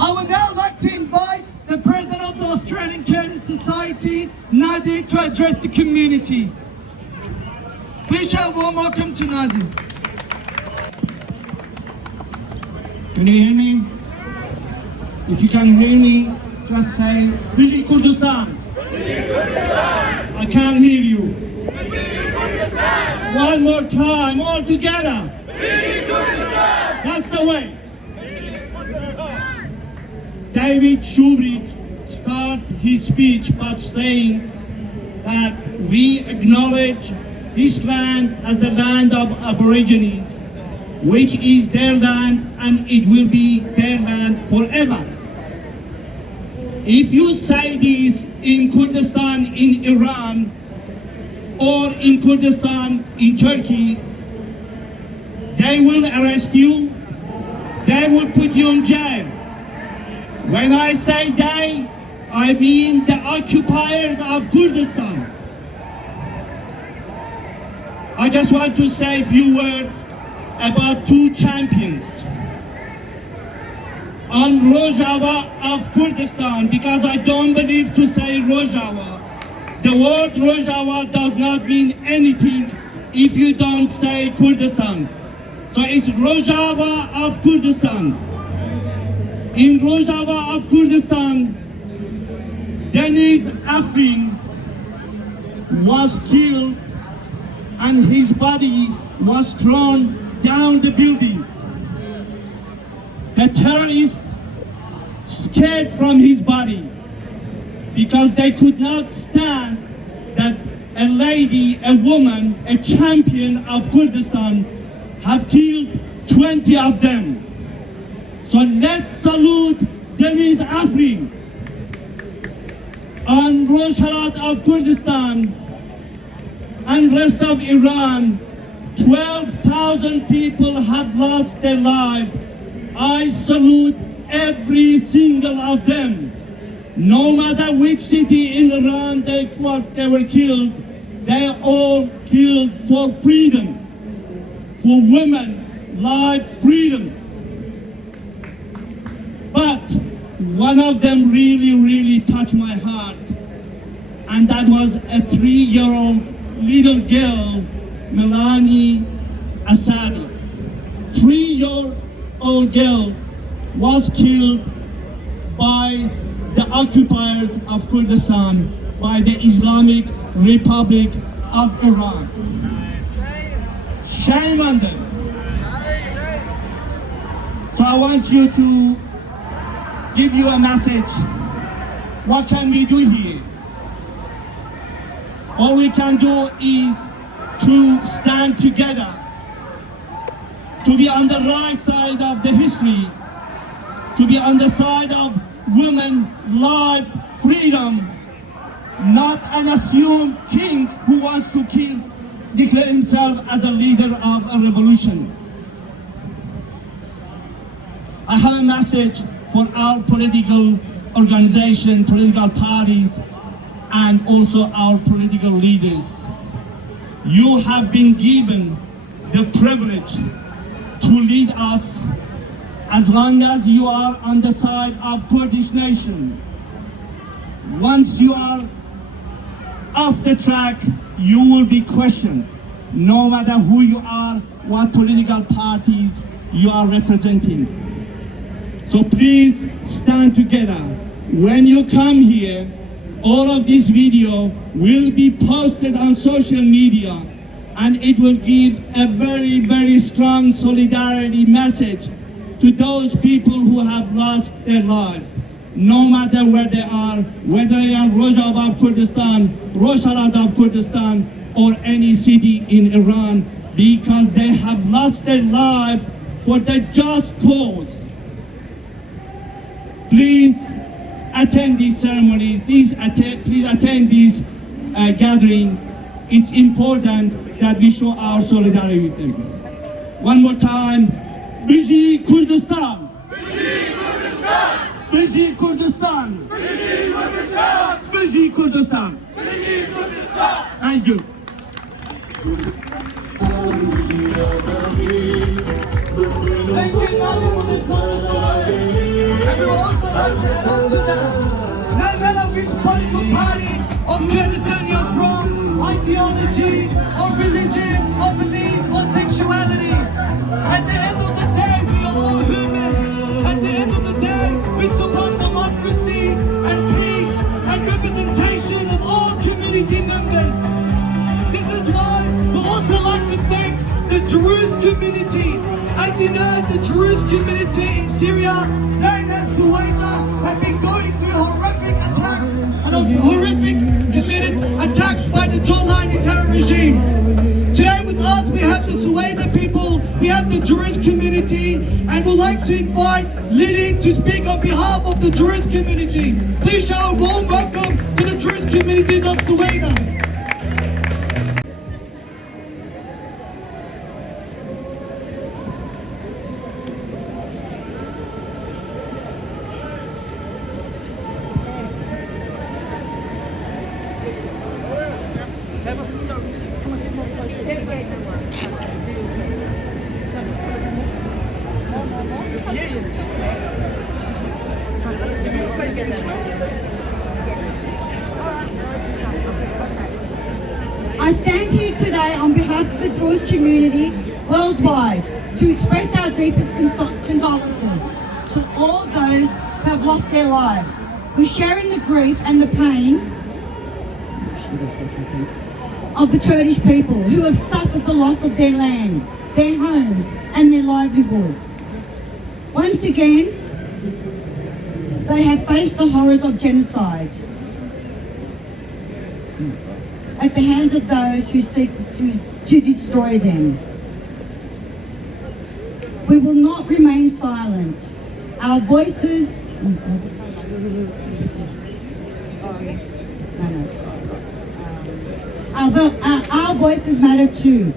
I would now like to invite the President of the Australian Kurdish Society, Nader, to address the community. Please show a warm welcome to Nader. Can you hear me? If you can hear me, just say, Biji Kurdistan. I can't hear you. One more time, all together. That's the way. David Shoebridge started his speech by saying that we acknowledge this land as the land of Aborigines, which is their land and it will be their land forever. If you say this in Kurdistan in Iran or in Kurdistan in Turkey, they will arrest you, they will put you in jail. When I say they, I mean the occupiers of Kurdistan. I just want to say a few words about two champions on Rojava of Kurdistan, because I don't believe to say Rojava. The word Rojava does not mean anything if you don't say Kurdistan. So it's Rojava of Kurdistan. In Rojava of Kurdistan, Deniz Afrin was killed and his body was thrown down the building. The terrorists scared from his body because they could not stand that a lady, a woman, a champion of Kurdistan have killed 20 of them. So let's salute Deniz Afrin. On Rojhilat of Kurdistan and rest of Iran, 12,000 people have lost their lives. I salute every single of them. No matter which city in Iran they were killed, they all killed for freedom, for women, life, freedom. But one of them really touched my heart, and that was a 3-year-old little girl, Melanie Asadi. 3-year-old girl was killed by the occupiers of Kurdistan, by the Islamic Republic of Iran. Shame on them. So I want you to give you a message. What can we do here? All we can do is to stand together, to be on the right side of the history, to be on the side of women, life, freedom, not an assumed king who wants to declare himself as a leader of a revolution. I have a message for our political organization, political parties, and also our political leaders. You have been given the privilege to lead us as long as you are on the side of Kurdish nation. Once you are off the track, you will be questioned, no matter who you are, what political parties you are representing. So please stand together. When you come here, all of this video will be posted on social media, and it will give a very strong solidarity message to those people who have lost their lives, no matter where they are, whether they are Rojava of Kurdistan, Rojhilat of Kurdistan, or any city in Iran, because they have lost their life for the just cause. Please attend these ceremonies, please attend this gathering. It's important that we show our solidarity with them. One more time, Bizi Kurdistan! Bizi Kurdistan! Bizi Kurdistan! Bizi Kurdistan! Bizi Kurdistan! Bizi Kurdistan! Thank you. Thank you, Nader, for this wonderful work. And we will also like to add on to that. No matter which political party of Kurdistan you're from, ideology, or religion, or belief, or sexuality, at the end of the day, we are all human. At the end of the day, we support democracy and peace and representation of all community members. This is why we also like to thank the Druze community. As you know, the Druze community in Syria, known as Suwaida, have been going through horrific attacks and horrific committed attacks by the jawline terror regime. Today with us, we have the Suwaida people, we have the Druze community, and we'd like to invite Lily to speak on behalf of the Druze community. Please show a warm welcome to the Druze community of Suwaida. I stand here today on behalf of the Druze community worldwide to express our deepest condolences to all those who have lost their lives. We share in the grief and the pain of the Kurdish people who have suffered the loss of their land, their homes and their livelihoods. Once again, they have faced the horrors of genocide at the hands of those who seek to destroy them. We will not remain silent. Our voices... Our voices matter too.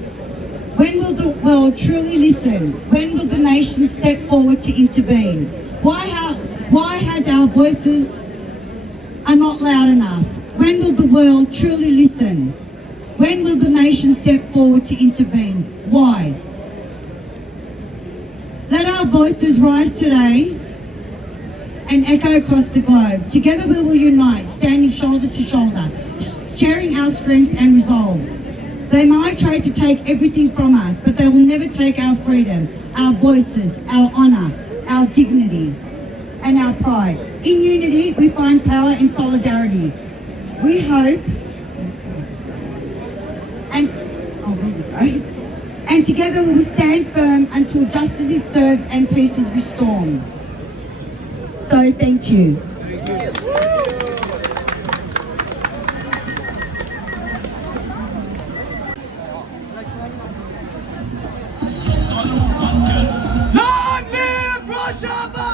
When will the world truly listen? When will the nation step forward to intervene? Why has our voices are not loud enough? When will the world truly listen? When will the nation step forward to intervene? Why? Let our voices rise today and echo across the globe. Together we will unite, standing shoulder to shoulder, sharing our strength and resolve. They might try to take everything from us, but they will never take our freedom, our voices, our honour, our dignity, and our pride. In unity, we find power and solidarity. We hope, and together we will stand firm until justice is served and peace is restored. So thank you. Long live Rojava!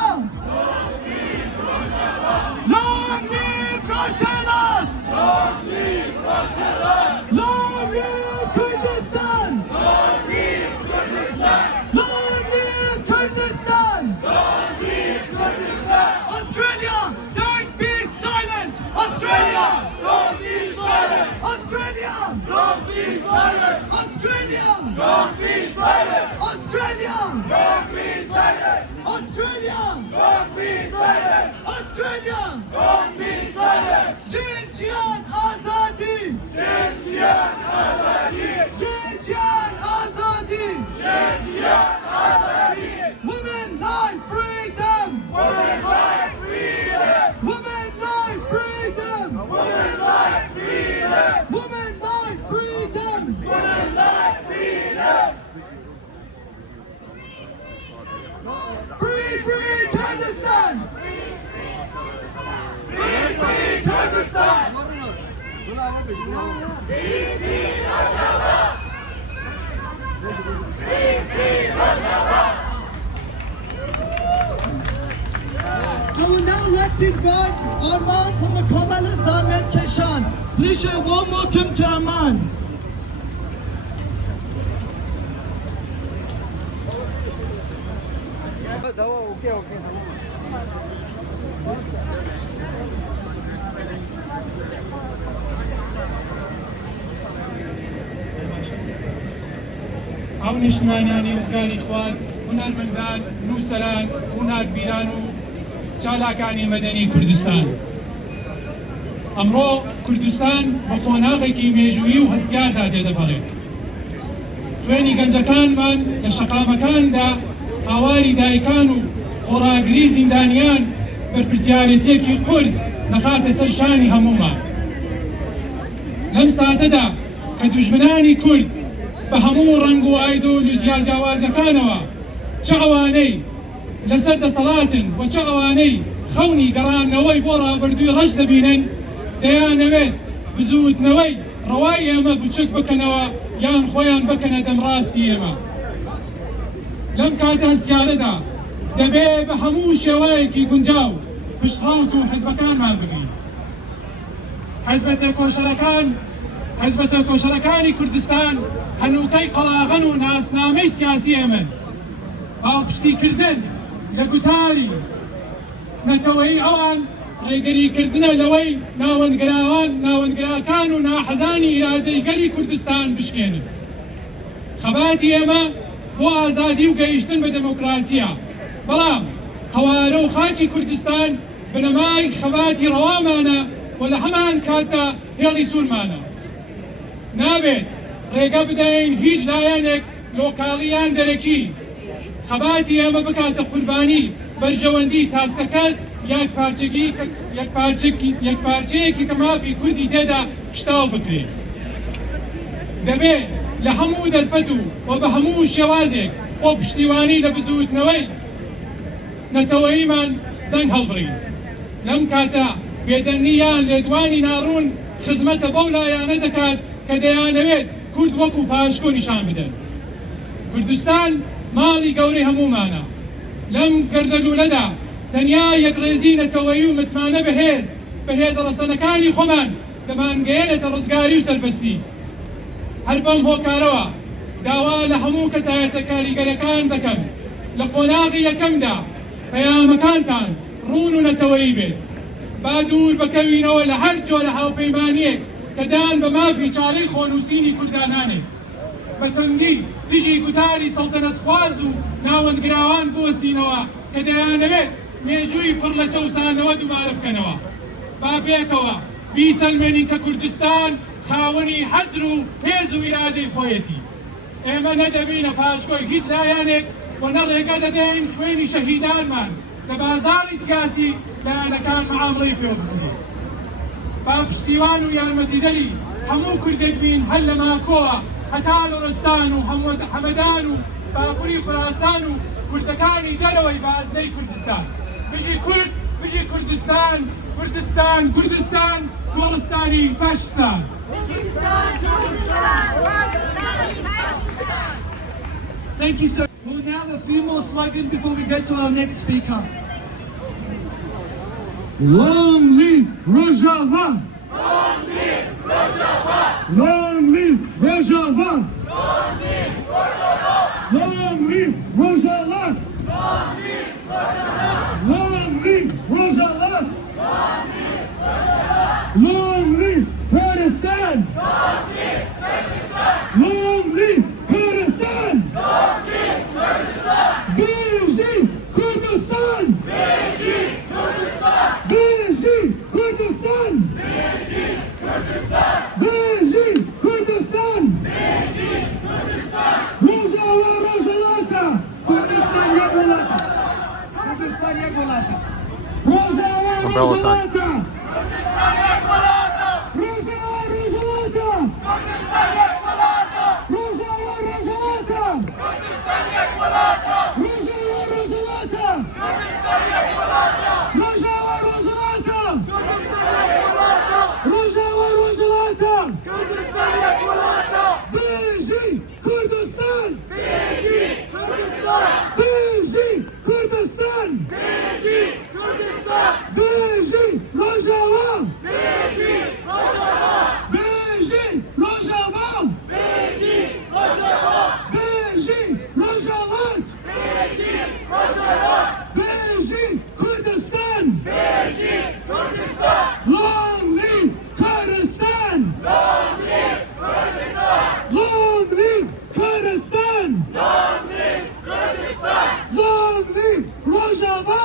Long live Rojhilat! Long live Rojhilat! Long live Kurdistan! Long live Kurdistan! Long live Kurdistan! Long live Kurdistan! Australia, don't be silent! Australia! Don't be silent! Australia! Don't be silent! Australia! Don't be silent! Australia! Don't be silent! Australia! Don't be silent! Australia! Don't be silent! Xinjiang Azadi! Xinjiang Azadi! Xinjiang Azadi! Xinjiang Azadi! Women life freedom! Women life freedom! Women life freedom! Women life freedom! Women life freedom! Women life freedom! Free, free Kurdistan! Free, free Kurdistan! I will now let invite Arman from the Kobi Zahmet Keshan. Please show a warm welcome to Arman. ئەو نیشتمانیانی وزگاری خواست هونەرمەندان نووسەران هونەربیران و چالاکانی مەدەنی کوردستان ئەمڕۆ کوردستان بە قۆناغێکی مێژوویی و هەستیاردا دێدەپەڕێت خوێنی گەنجەکانمان لە شەقامەکاندا هاواری دایکان و خۆڕاگری زیندانیان بەرپرسیارەتێکی قورس نەخاتە سەر شانی هەموومان لەم ساتەدا کە دوژمنانی کورد بە هەموو ڕەنگ و ئایدۆلۆژیا جیاوازەکانەوە چه ئەوانەی لەسەر دەسەڵاتن و چه ئەوانەی خەونی گەڕانەوەی بۆ ڕابردووی ڕەش دەبینن دەیانەوێت بزوتنەوەی ڕەوای ئێمە بچووک بکەنەوە یان خۆیان بکەنە دەمڕاستی ئێمە لەم کاتە هەستیارەدا دەبێ بە هەموو شێوەیەکی گونجاو پشتڕەوت و حیزبەکانمان بگرین حیزبە کۆشەرەکانی کوردستان هەنووکەی قەڵاغەن و ناسنامەی سیاسی ئێمن باوپشتیکردن لە گوتاری نەتەوەیی ئەوان ڕێگەریکردنە لەوەی ناوەندگراکان و ناحەزانی ئیرادەی گەلی کوردستان بشکێنن خەباتی ئێمە بۆ ئازادی و گەیشتن بە دەموکراسیە بەڵام قەوارە و خاکی کوردستان بنەمای خەباتی ڕەوامانە و لە هەمان کاتدا هێڵی سوورمانە نابێت ڕێگە بدەین هیچ لایەنێک لۆکاڵیان دەرەکی خەباتی ئێمە بکاتە قوربانی بەرژەوەندی تاسکەکەت یەکپارچەیەکی کە مافی کوردی تێدا پشتاو بکرێت دەبێت لە هەموو دەرفەت و بە هەموو شێوازێک بۆ پشتیوانی لە بزوتنەوەی نەتەوەییمان دەنگ هەڵبڕین لەم کاتە بێدەنگیان لێدوانی ناڕوون خزمەتە بەو لایانە دەکات کە دەیانەوێت کورد وەکو پاشکۆ نیشان بدەن کوردستان ماڵی گەورەی هەمومانە لەم گەردەلوولەدا تەنیا یەکڕێزی نەتەوەیی و متمانە بەهێزە ڕەسەنەکانی خۆمان دەمانگەیەنێتە ڕزگاری و سەربەستی هەر بەم هۆکارەوە داوا لە هەموو کەسایەتە کاریگەرەکان دەکەم لە قۆناغی یەکەمدا پەیامەکانتان ڕوون و نەتەوەیی بێت با دوور بکەوینەوە لە هەر جۆرە هاوپەیمانیەک كدان بما في چارەی خۆنووسینی کوردانانێ بەچەندی دژی گوتاری سەڵتەنەت خواز و ناوەندگراوان بۆسینەوە کە دەیانەوێت مێژووی پڕ لە چەوسانەوە دووبارە بکەنەوە با پێکەوە بیسەلمێنین کە کوردستان خاوەنی حەزر و هێز و ئیرادەی خۆیەتی ئێمە نەدەبینە پاشکۆی هیچ لایەنێک و نەڕێگە دەدەین خوێنی شەهیدانمان لە بازاری سیاسی لایەنەکان مەعامڵەی پێ بکەین با پشتیوان و یارمەتیدەری هەموو کوردێک بین هەر لە ماکۆوە هەتا لۆرستان و هەمەدان و باکووری خوراسان و کوردەکانی دەرەوەی بازدەی کوردستان بژی کورد بژی کوردستان کوردستان کوردستان گۆڕستانی فاشستان Thank you, sir. We'll now have a few more slogans before we go to our next speaker. Long live Rojava! Long live Rojava! Long live Rojava! Long live Rojava! Long live Rojhilat! Long live Rojava! Long live Rojhilat! Long live Rojava! Long live Kurdistan! Long live Kurdistan! Long live Kurdistan! Long live Kurdistan! Birji Kurdistan! Birji Kurdistan! Birji Kurdistan! Birji Kurdistan! Birji Kurdistan! Birji Kurdistan! Rojava and Rojhilata! Kurdistan Yagolata! Kurdistan Yagolata! Rojava and Umbrella sign. Rojhilata! Kurdistan Yagolata! Rojava and Rojhilata! Kurdistan Yagolata! Rojava and Rojhilata! Kurdistan Yagolata! Rojava and Rojhilata! Kurdistan Yagolata! Rojava and Rojhilata! Kurdistan Yagolata! Rojava and Rojhilata! Kurdistan Yagolata! Birji Kurdistan! Birji Kurdistan! Birji Kurdistan! Birji Kurdistan! Birji Rojava! Birji Rojava! Birji Rojava! Birji Rojava! Birji Rojhilat! Birji Rojava! Birji Kurdistan! Birji Kurdistan! Long live Kurdistan! Long live Kurdistan! Long live Kurdistan! Long live Kurdistan! Long live Rojava!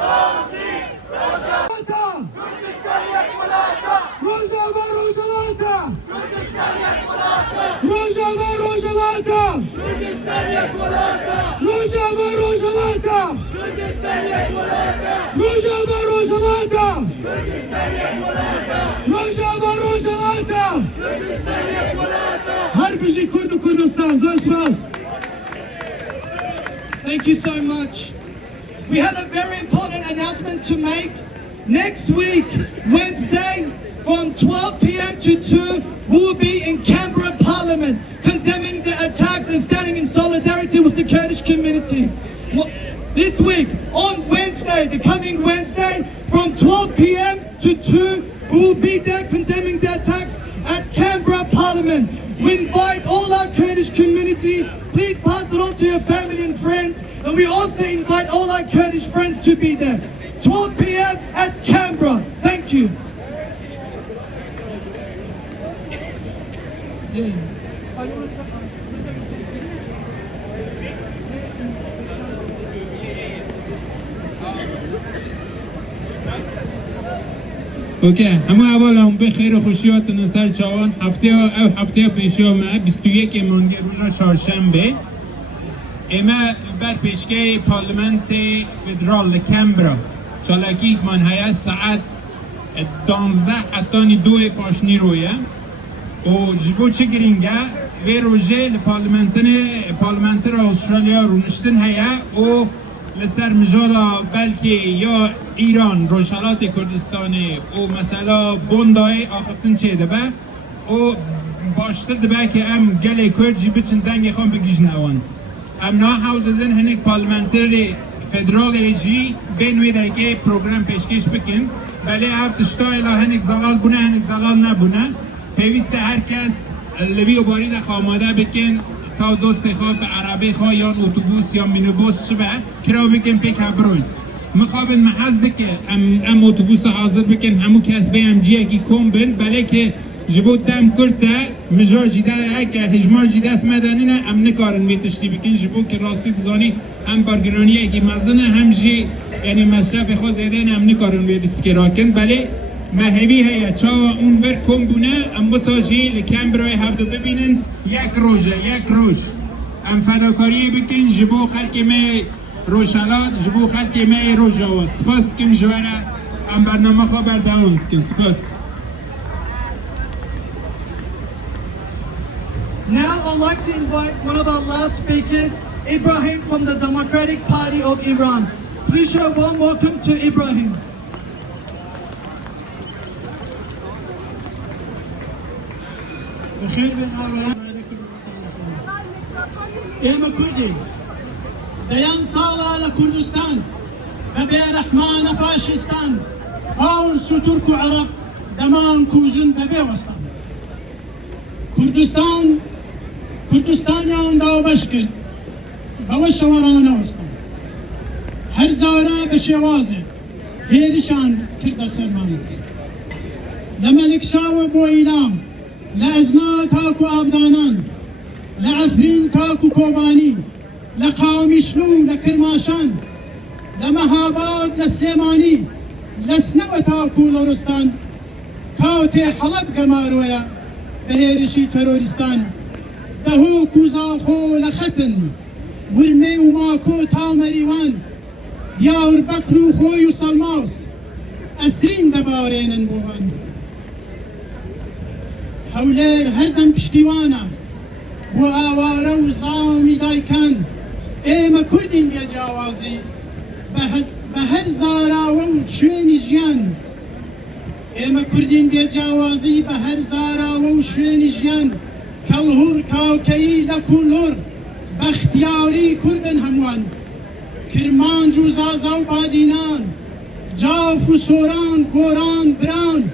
Long live Rojava! Kurdistan Yagolata! Rojava Rojhilata! Kurdistan Yagolata! Rojava Rojhilata! Kurdistan Yagolata! Rojava Rojhilata! Kurdistan Yagolata! Rojava Rojhilata! Kurdistan Yagolata! Rojava Rojhilata! Kurdistan Yagolata! Harbiji Kurdu Kurdistan, Zashmas! Thank you so much. We have a very important announcement to make. Next week, Wednesday, from 12 p.m. to 2, we will be in Canberra Parliament condemning the attacks and standing in solidarity with the Kurdish community. This week, on Wednesday, the coming Wednesday, from 12 p.m. to 2, we will be there condemning the attacks at Canberra Parliament. We invite all our Kurdish community, please pass it on to your family and friends, and we also invite all our Kurdish friends to be there. 12 p.m. at Canberra. Thank you. اوکی همه اول هم به خیر و خوشیات نصر چاوان هفته پیشم 21 مانگه روز چهارشنبه اما بر پیشگاه پارلمنت فدرال کمبرا چالکی من هیا ساعت 12 حتی 2 پاشنی رویه و جبو چه گرینگه و روژه پارلمنتر استرالیا رو نشتن هیا و لسر مجالا بلکه یا ایران روشالات کردستانی و مثلا بوندای آفتن چه دبه و باشتر دبه که ام گل کرد جی بچن دنگ خون بگیجن اوان ام نا حول دادن هنک پارلمنتر فدرال جی بینوی دهگه پروگرام پیشکش بکن بله هفت اشتایلا هنک زغال بونه هنک زغال نبونه پیوست هر کس لبی و باری ده خاماده بکن تا دوست خواه به عربی خواه یا اتوبوس یا مینیبوس چه به کرا بکن پیک بروی مخابن محض که ام اتوبوس حاضر بکن همو کس به ام جیه کی کم بن بله که جبو دم کرده مجار جیده اکه هجمار جیده اسم مدنینه ام نکارن میتشتی بکن جبو که راستی دزانی هم بارگرانیه که مزنه هم جی یعنی مصرف خود زیدن هم نکارن بیدسکراکن بله مهوی هیا چاوا اون بر کم بونه ام بساجی لکم برای هفته ببینن یک روز ام فداکاری بکن جبو خلق می روشالات جبو خلق می روجاوا سپاس کم جواره ام برنامه خبر داون کن سپاس Now I'd like to invite one of our last speakers, Ibrahim from the Democratic Party of Iran. Please show a warm welcome to Ibrahim. إيما كردي ديان صالة لكردستان ببي رحمن فاشستان هاول سترك عرب دمان كوجن ببي وسطان كردستان يان داو بشكل بوش ورانا وسطان هر زارا بشوازه هيرشان كرد سرماني لملك شاو بويلام لأزنا تاكو أبدانان لعفرين تاكو كوباني لقاومي شنو لكرماشان لمهاباد لسليماني لسنو تاكو لورستان كاوتي حلب قمارويا بهيرشي ترورستان دهو كوزاخو لختن ورمي وماكو تامريوان ديار بكرو خوي وصلماوس أسرين دبارين بوان حولير هردم پشتیوانا و آواره و زامی دایکن ایمه کردین بیجاوازی به هر زارا و شوین جیان ایمه کردین بیجاوازی به هر زارا و شوین جیان کلهور کاوکی لکولور بختیاری کردن هموان کرمانج و زازا و بادینان جاف و سوران گوران بران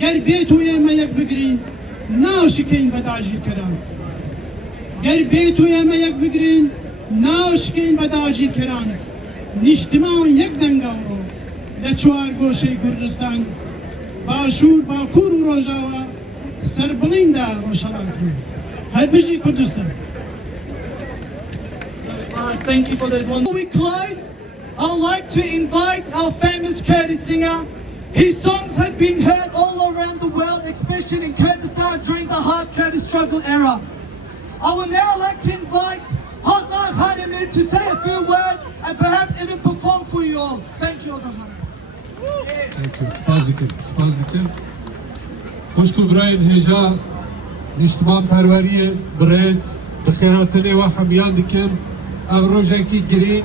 گر بیتو ایمه یک بگرین ناشکین بداجی کران گر بیتو یما یک بگرین ناشکین بداجی کران نیشتمان یک دنگارو لچوار گوشه کردستان باشور باکور و روژاوا سربلین دا روشالات رو هر بجی کردستان. Thank you for that one. Before we close, I'd like to invite our famous Kurdish singer. His songs have been heard all around the world, especially in Kurdistan during the hard Kurdish struggle era. I would now like to invite Hazar Khanamir to say a few words and perhaps even perform for you all. Thank you, Hazar Khanamir. Thank you. Spazdikim. خوشکو براین هجا نیشتمان پروری برز بخیراتنی و حمیان دکن اغروژه کی گرینگ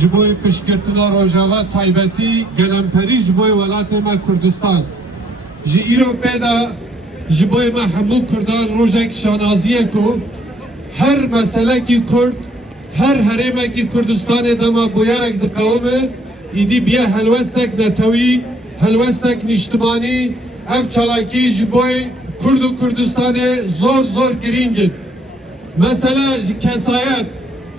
جبوی پشکرتنا روجاوا تایبتی گلمپری جبوی ولات ما کردستان جی ایرو پیدا جبوی ما همو کردان روژه شانازیه کو هر مسئله کی کرد هر حرمه کی کردستان دما بویارک دقومه ایدی بیا هلوستک نتوی هلوستک نیشتمانی اف چالاکی جبوی کرد و کردستان زور گرینگید مثلا کسایت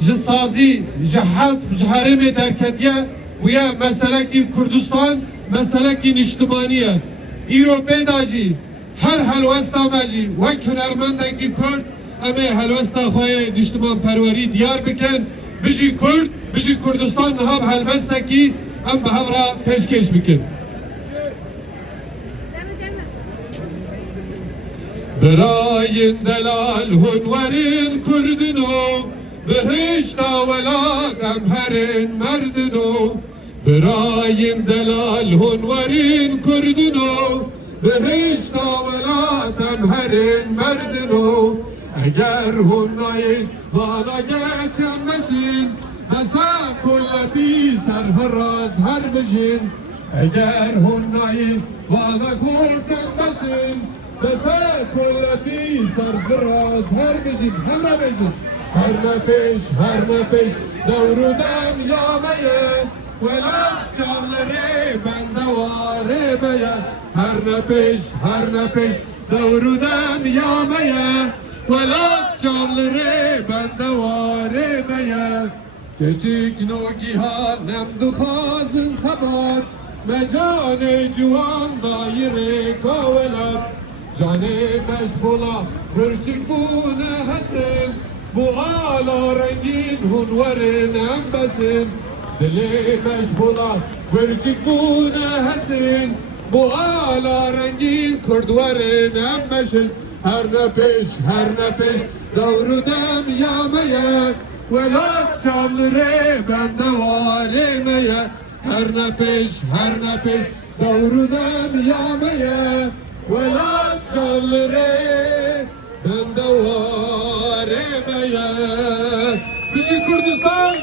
جسازی جحاسب جهرم درکتیه ویا مسئله کی کردستان مسئله کی نشتمانیه ایرو پیداجی هر هلوستا ماجی و کنرمنده کی کرد اما هلوستا خواه نشتمان پروری دیار بکن بجی کرد بجی کردستان نهاب هلوستا کی ام به را پیشکش بکن برای دلال هنورین کردنو بهشتا ولادم هرین مردنو برای دلال هنورین کردنو بهشتا ولادم هرین مردنو اگر هنای والا گچم نشین بسا کلتی سرفراز هر بجین اگر هنای والا گچم نشین بسا کلتی سرفراز هر بجین همه بجین هر نپیش دورودم یامه ولاد چالره بندواره بیا هر نپیش دورودم یامه ولاد چالره بندواره بیا کچک نوگی ها نمدو خازن خبر مجان جوان دایره کاولد جانه مشغولا برشک بونه هسن بو آلا رنگین هنوره نم بسن دلی مشغولا برشک بونه هسن بو آلا رنگین کردوره نم بشن هر نپش دورو دم یامه ولاد چالره بندواره میه هر نپش دورو دم یامه ولاد چالره بندواره میه بیجی کردستان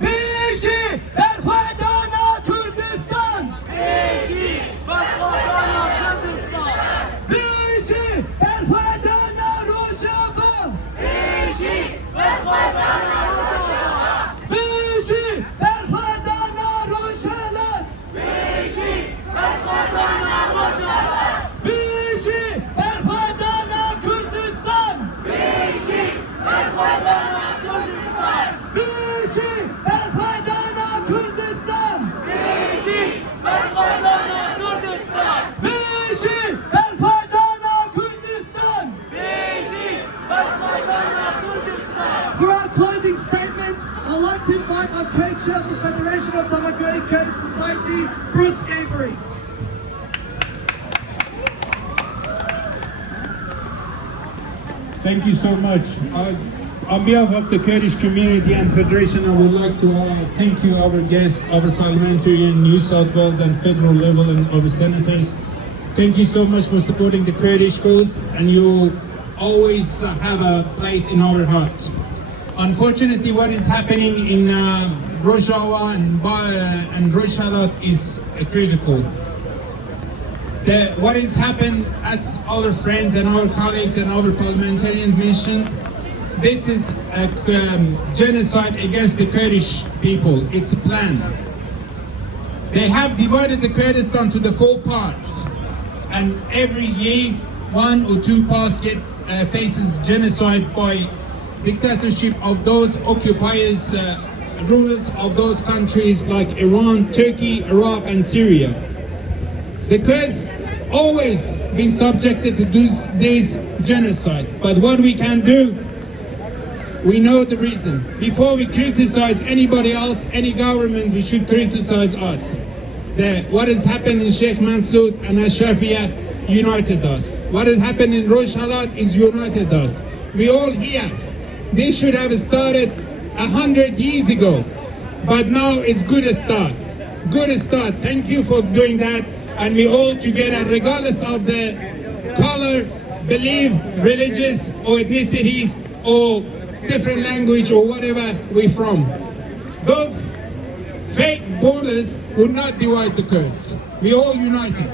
بیشی برخوادانا کردستان بیشی برخوادانا کردستان بیشی برخوادانا روجاوا بیشی برخوادانا روجاوا بیشی برخوادانا روشالات بیشی برخوادانا روجاوا بیشی برخوادانا کردستان بیشی برخوادانا کردستان بیشی برخوادانا کردستان بیشی برخوادانا کردستان بیشی برخوادانا کردستان بیشی برخوادانا کردستان. For our closing statement, I'd like to invite our co-chair of the Federation of Democratic Kurdish Society, Bruce Avery. Thank you so much. On behalf of the Kurdish community and Federation, I would like to thank you, our guests, our parliamentary in New South Wales and federal level, and our senators. Thank you so much for supporting the Kurdish cause, and you always have a place in our hearts. Unfortunately, what is happening in Rojava and Rojhilat is critical. What has happened, as our friends and our colleagues and our parliamentarians mentioned, this is a genocide against the Kurdish people. It's a plan. They have divided the Kurdistan to the 4 parts, and every year 1 or 2 parts faces genocide by dictatorship of those occupiers, rulers of those countries like Iran, Turkey, Iraq, and Syria. The Kurds always been subjected to this genocide, but what we can do, we know the reason. Before we criticize anybody else, any government, we should criticize us. What has happened in Sheikh Mansour and Ashrafia united us. What has happened in Rojhilat is united us. We all here. This should have started 100 years ago, but now it's good start. Good start. Thank you for doing that. And we all together, regardless of the color, belief, religious or ethnicities or different language or whatever we're from. Those fake borders would not divide the Kurds. We all united.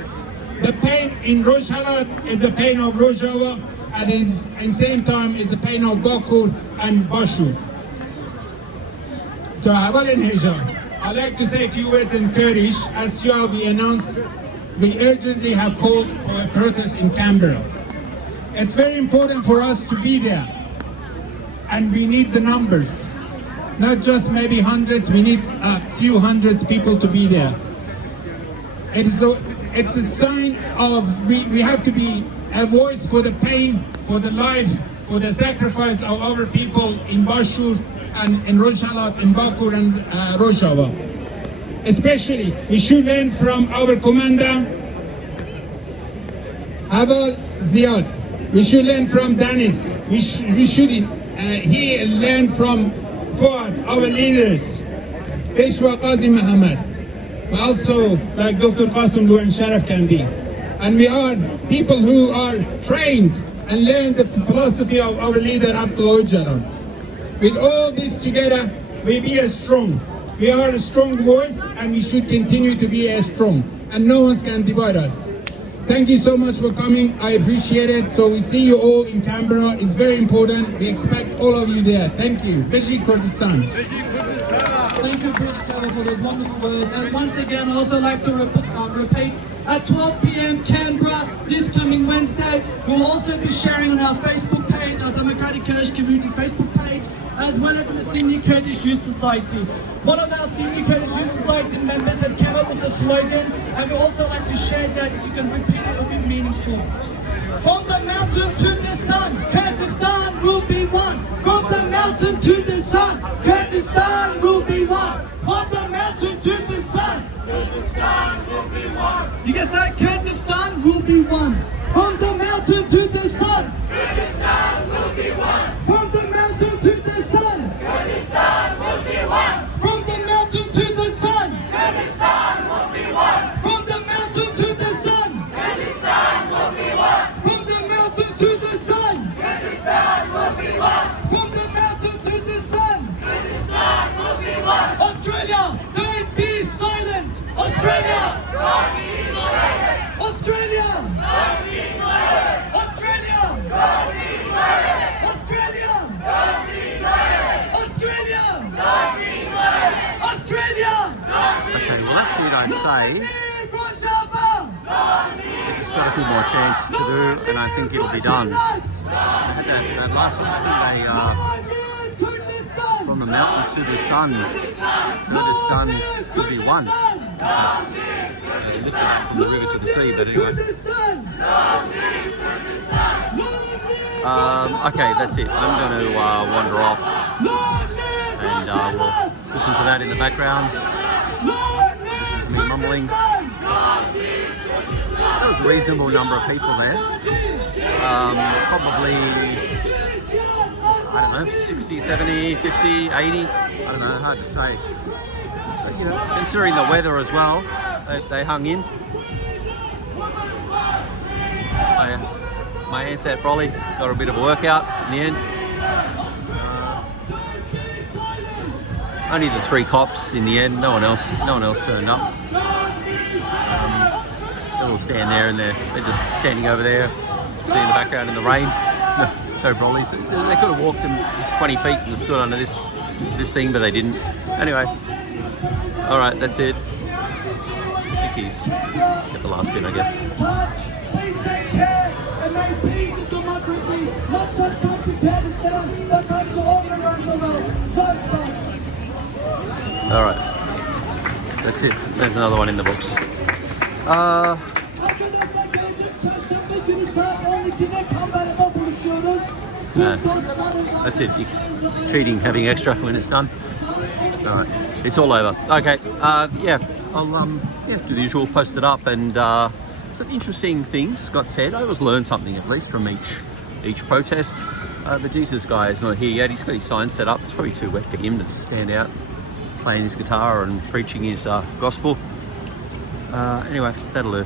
The pain in Rojhilat is the pain of Rojava, and is in same time is the pain of Bakur and Bashur. So I'd like to say a few words in Kurdish. As you have announced, we urgently have called for a protest in Canberra. It's very important for us to be there, and we need the numbers. Not just maybe hundreds, we need a few hundreds people to be there. It's a sign of, we have to be a voice for the pain, for the life, for the sacrifice of our people in Bashur and in Rojhilat, in Bakur and Rojava. Especially, we should learn from our commander, Abu Ziad. We should learn from Danis. We should learn from Fuad, our leaders, Peshwa Qazi Muhammad, also like Dr. Qasim Lu and Sharaf Kandi. And we are people who are trained and learn the philosophy of our leader Abdullah Öcalan. With all this together, we be as strong. We are a strong voice, and we should continue to be as strong, and no one can divide us. Thank you so much for coming. I appreciate it. So we see you all in Canberra. It's very important. We expect all of you there. Thank you. Beji Kurdistan. Thank you, Bruce, for those wonderful words. And once again, I'd also like to repeat at 12 p.m. Canberra this coming Wednesday. We'll also be sharing on our Facebook page, our Democratic Kurdish Community Facebook page, as well as in the Senior Kurdish Youth Society. One of our Senior Kurdish Youth Society members has come up with a slogan, and we also like to share that. You can repeat it, it'll be meaningful. From the mountain to the sun, Kurdistan will be one. From the mountain to the sun, Kurdistan will be one. From the mountain to the sun, Kurdistan will be one. you can say Kurdistan will be one. From the mountain to the sun, Kurdistan will be one. from the mountain to the sun, Kurdistan will be one. from the mountain to the sun, Kurdistan will be one. from the mountain to the sun, Kurdistan will be one. from the mountain to the sun, Kurdistan will be one. from the mountain to the sun. Kurdistan will be one. Australia, don't be silent. Australia, Don't be silent. Australia, Don't be silent. Australia, Don't be silent. Australia, Don't be silent. Australia, Don't be silent. Australia. Okay, well that's it, I'd say. Rojava. We've just got a few more chants to do, and I think it'll be done. I had that last one, I think they, from the mountain to the sun, Kurdistan could be one. They lifted it from the river to the sea, but anyway. Okay, that's it. I'm going to wander off, and we'll listen to that in the background. This is me mumbling. There was a reasonable number of people there. Probably, I don't know, 60, 70, 50, 80. I don't know, hard to say. But, you know, considering the weather as well, they hung in. My Ansat Brolly got a bit of a workout in the end. Only the 3 cops in the end. No one else turned up. They'll stand there, and they're just standing over there. See in the background in the rain. No Brollies. They could have walked them 20 feet and stood under this thing, but they didn't. Anyway, all right, that's it. Dickies. Get the last bit, I guess. Please take care and make peace and democracy not just come to Kurdistan, but come to all around the world. All right, that's it. There's another one in the books. That's it. It's cheating having extra when it's done. All right, it's all over. Okay. Yeah, I'll do the usual. Post it up, and some interesting things got said. I always learn something at least from each protest. The Jesus guy is not here yet. He's got his sign set up. It's probably too wet for him to stand out playing his guitar and preaching his gospel. Anyway, that'll do.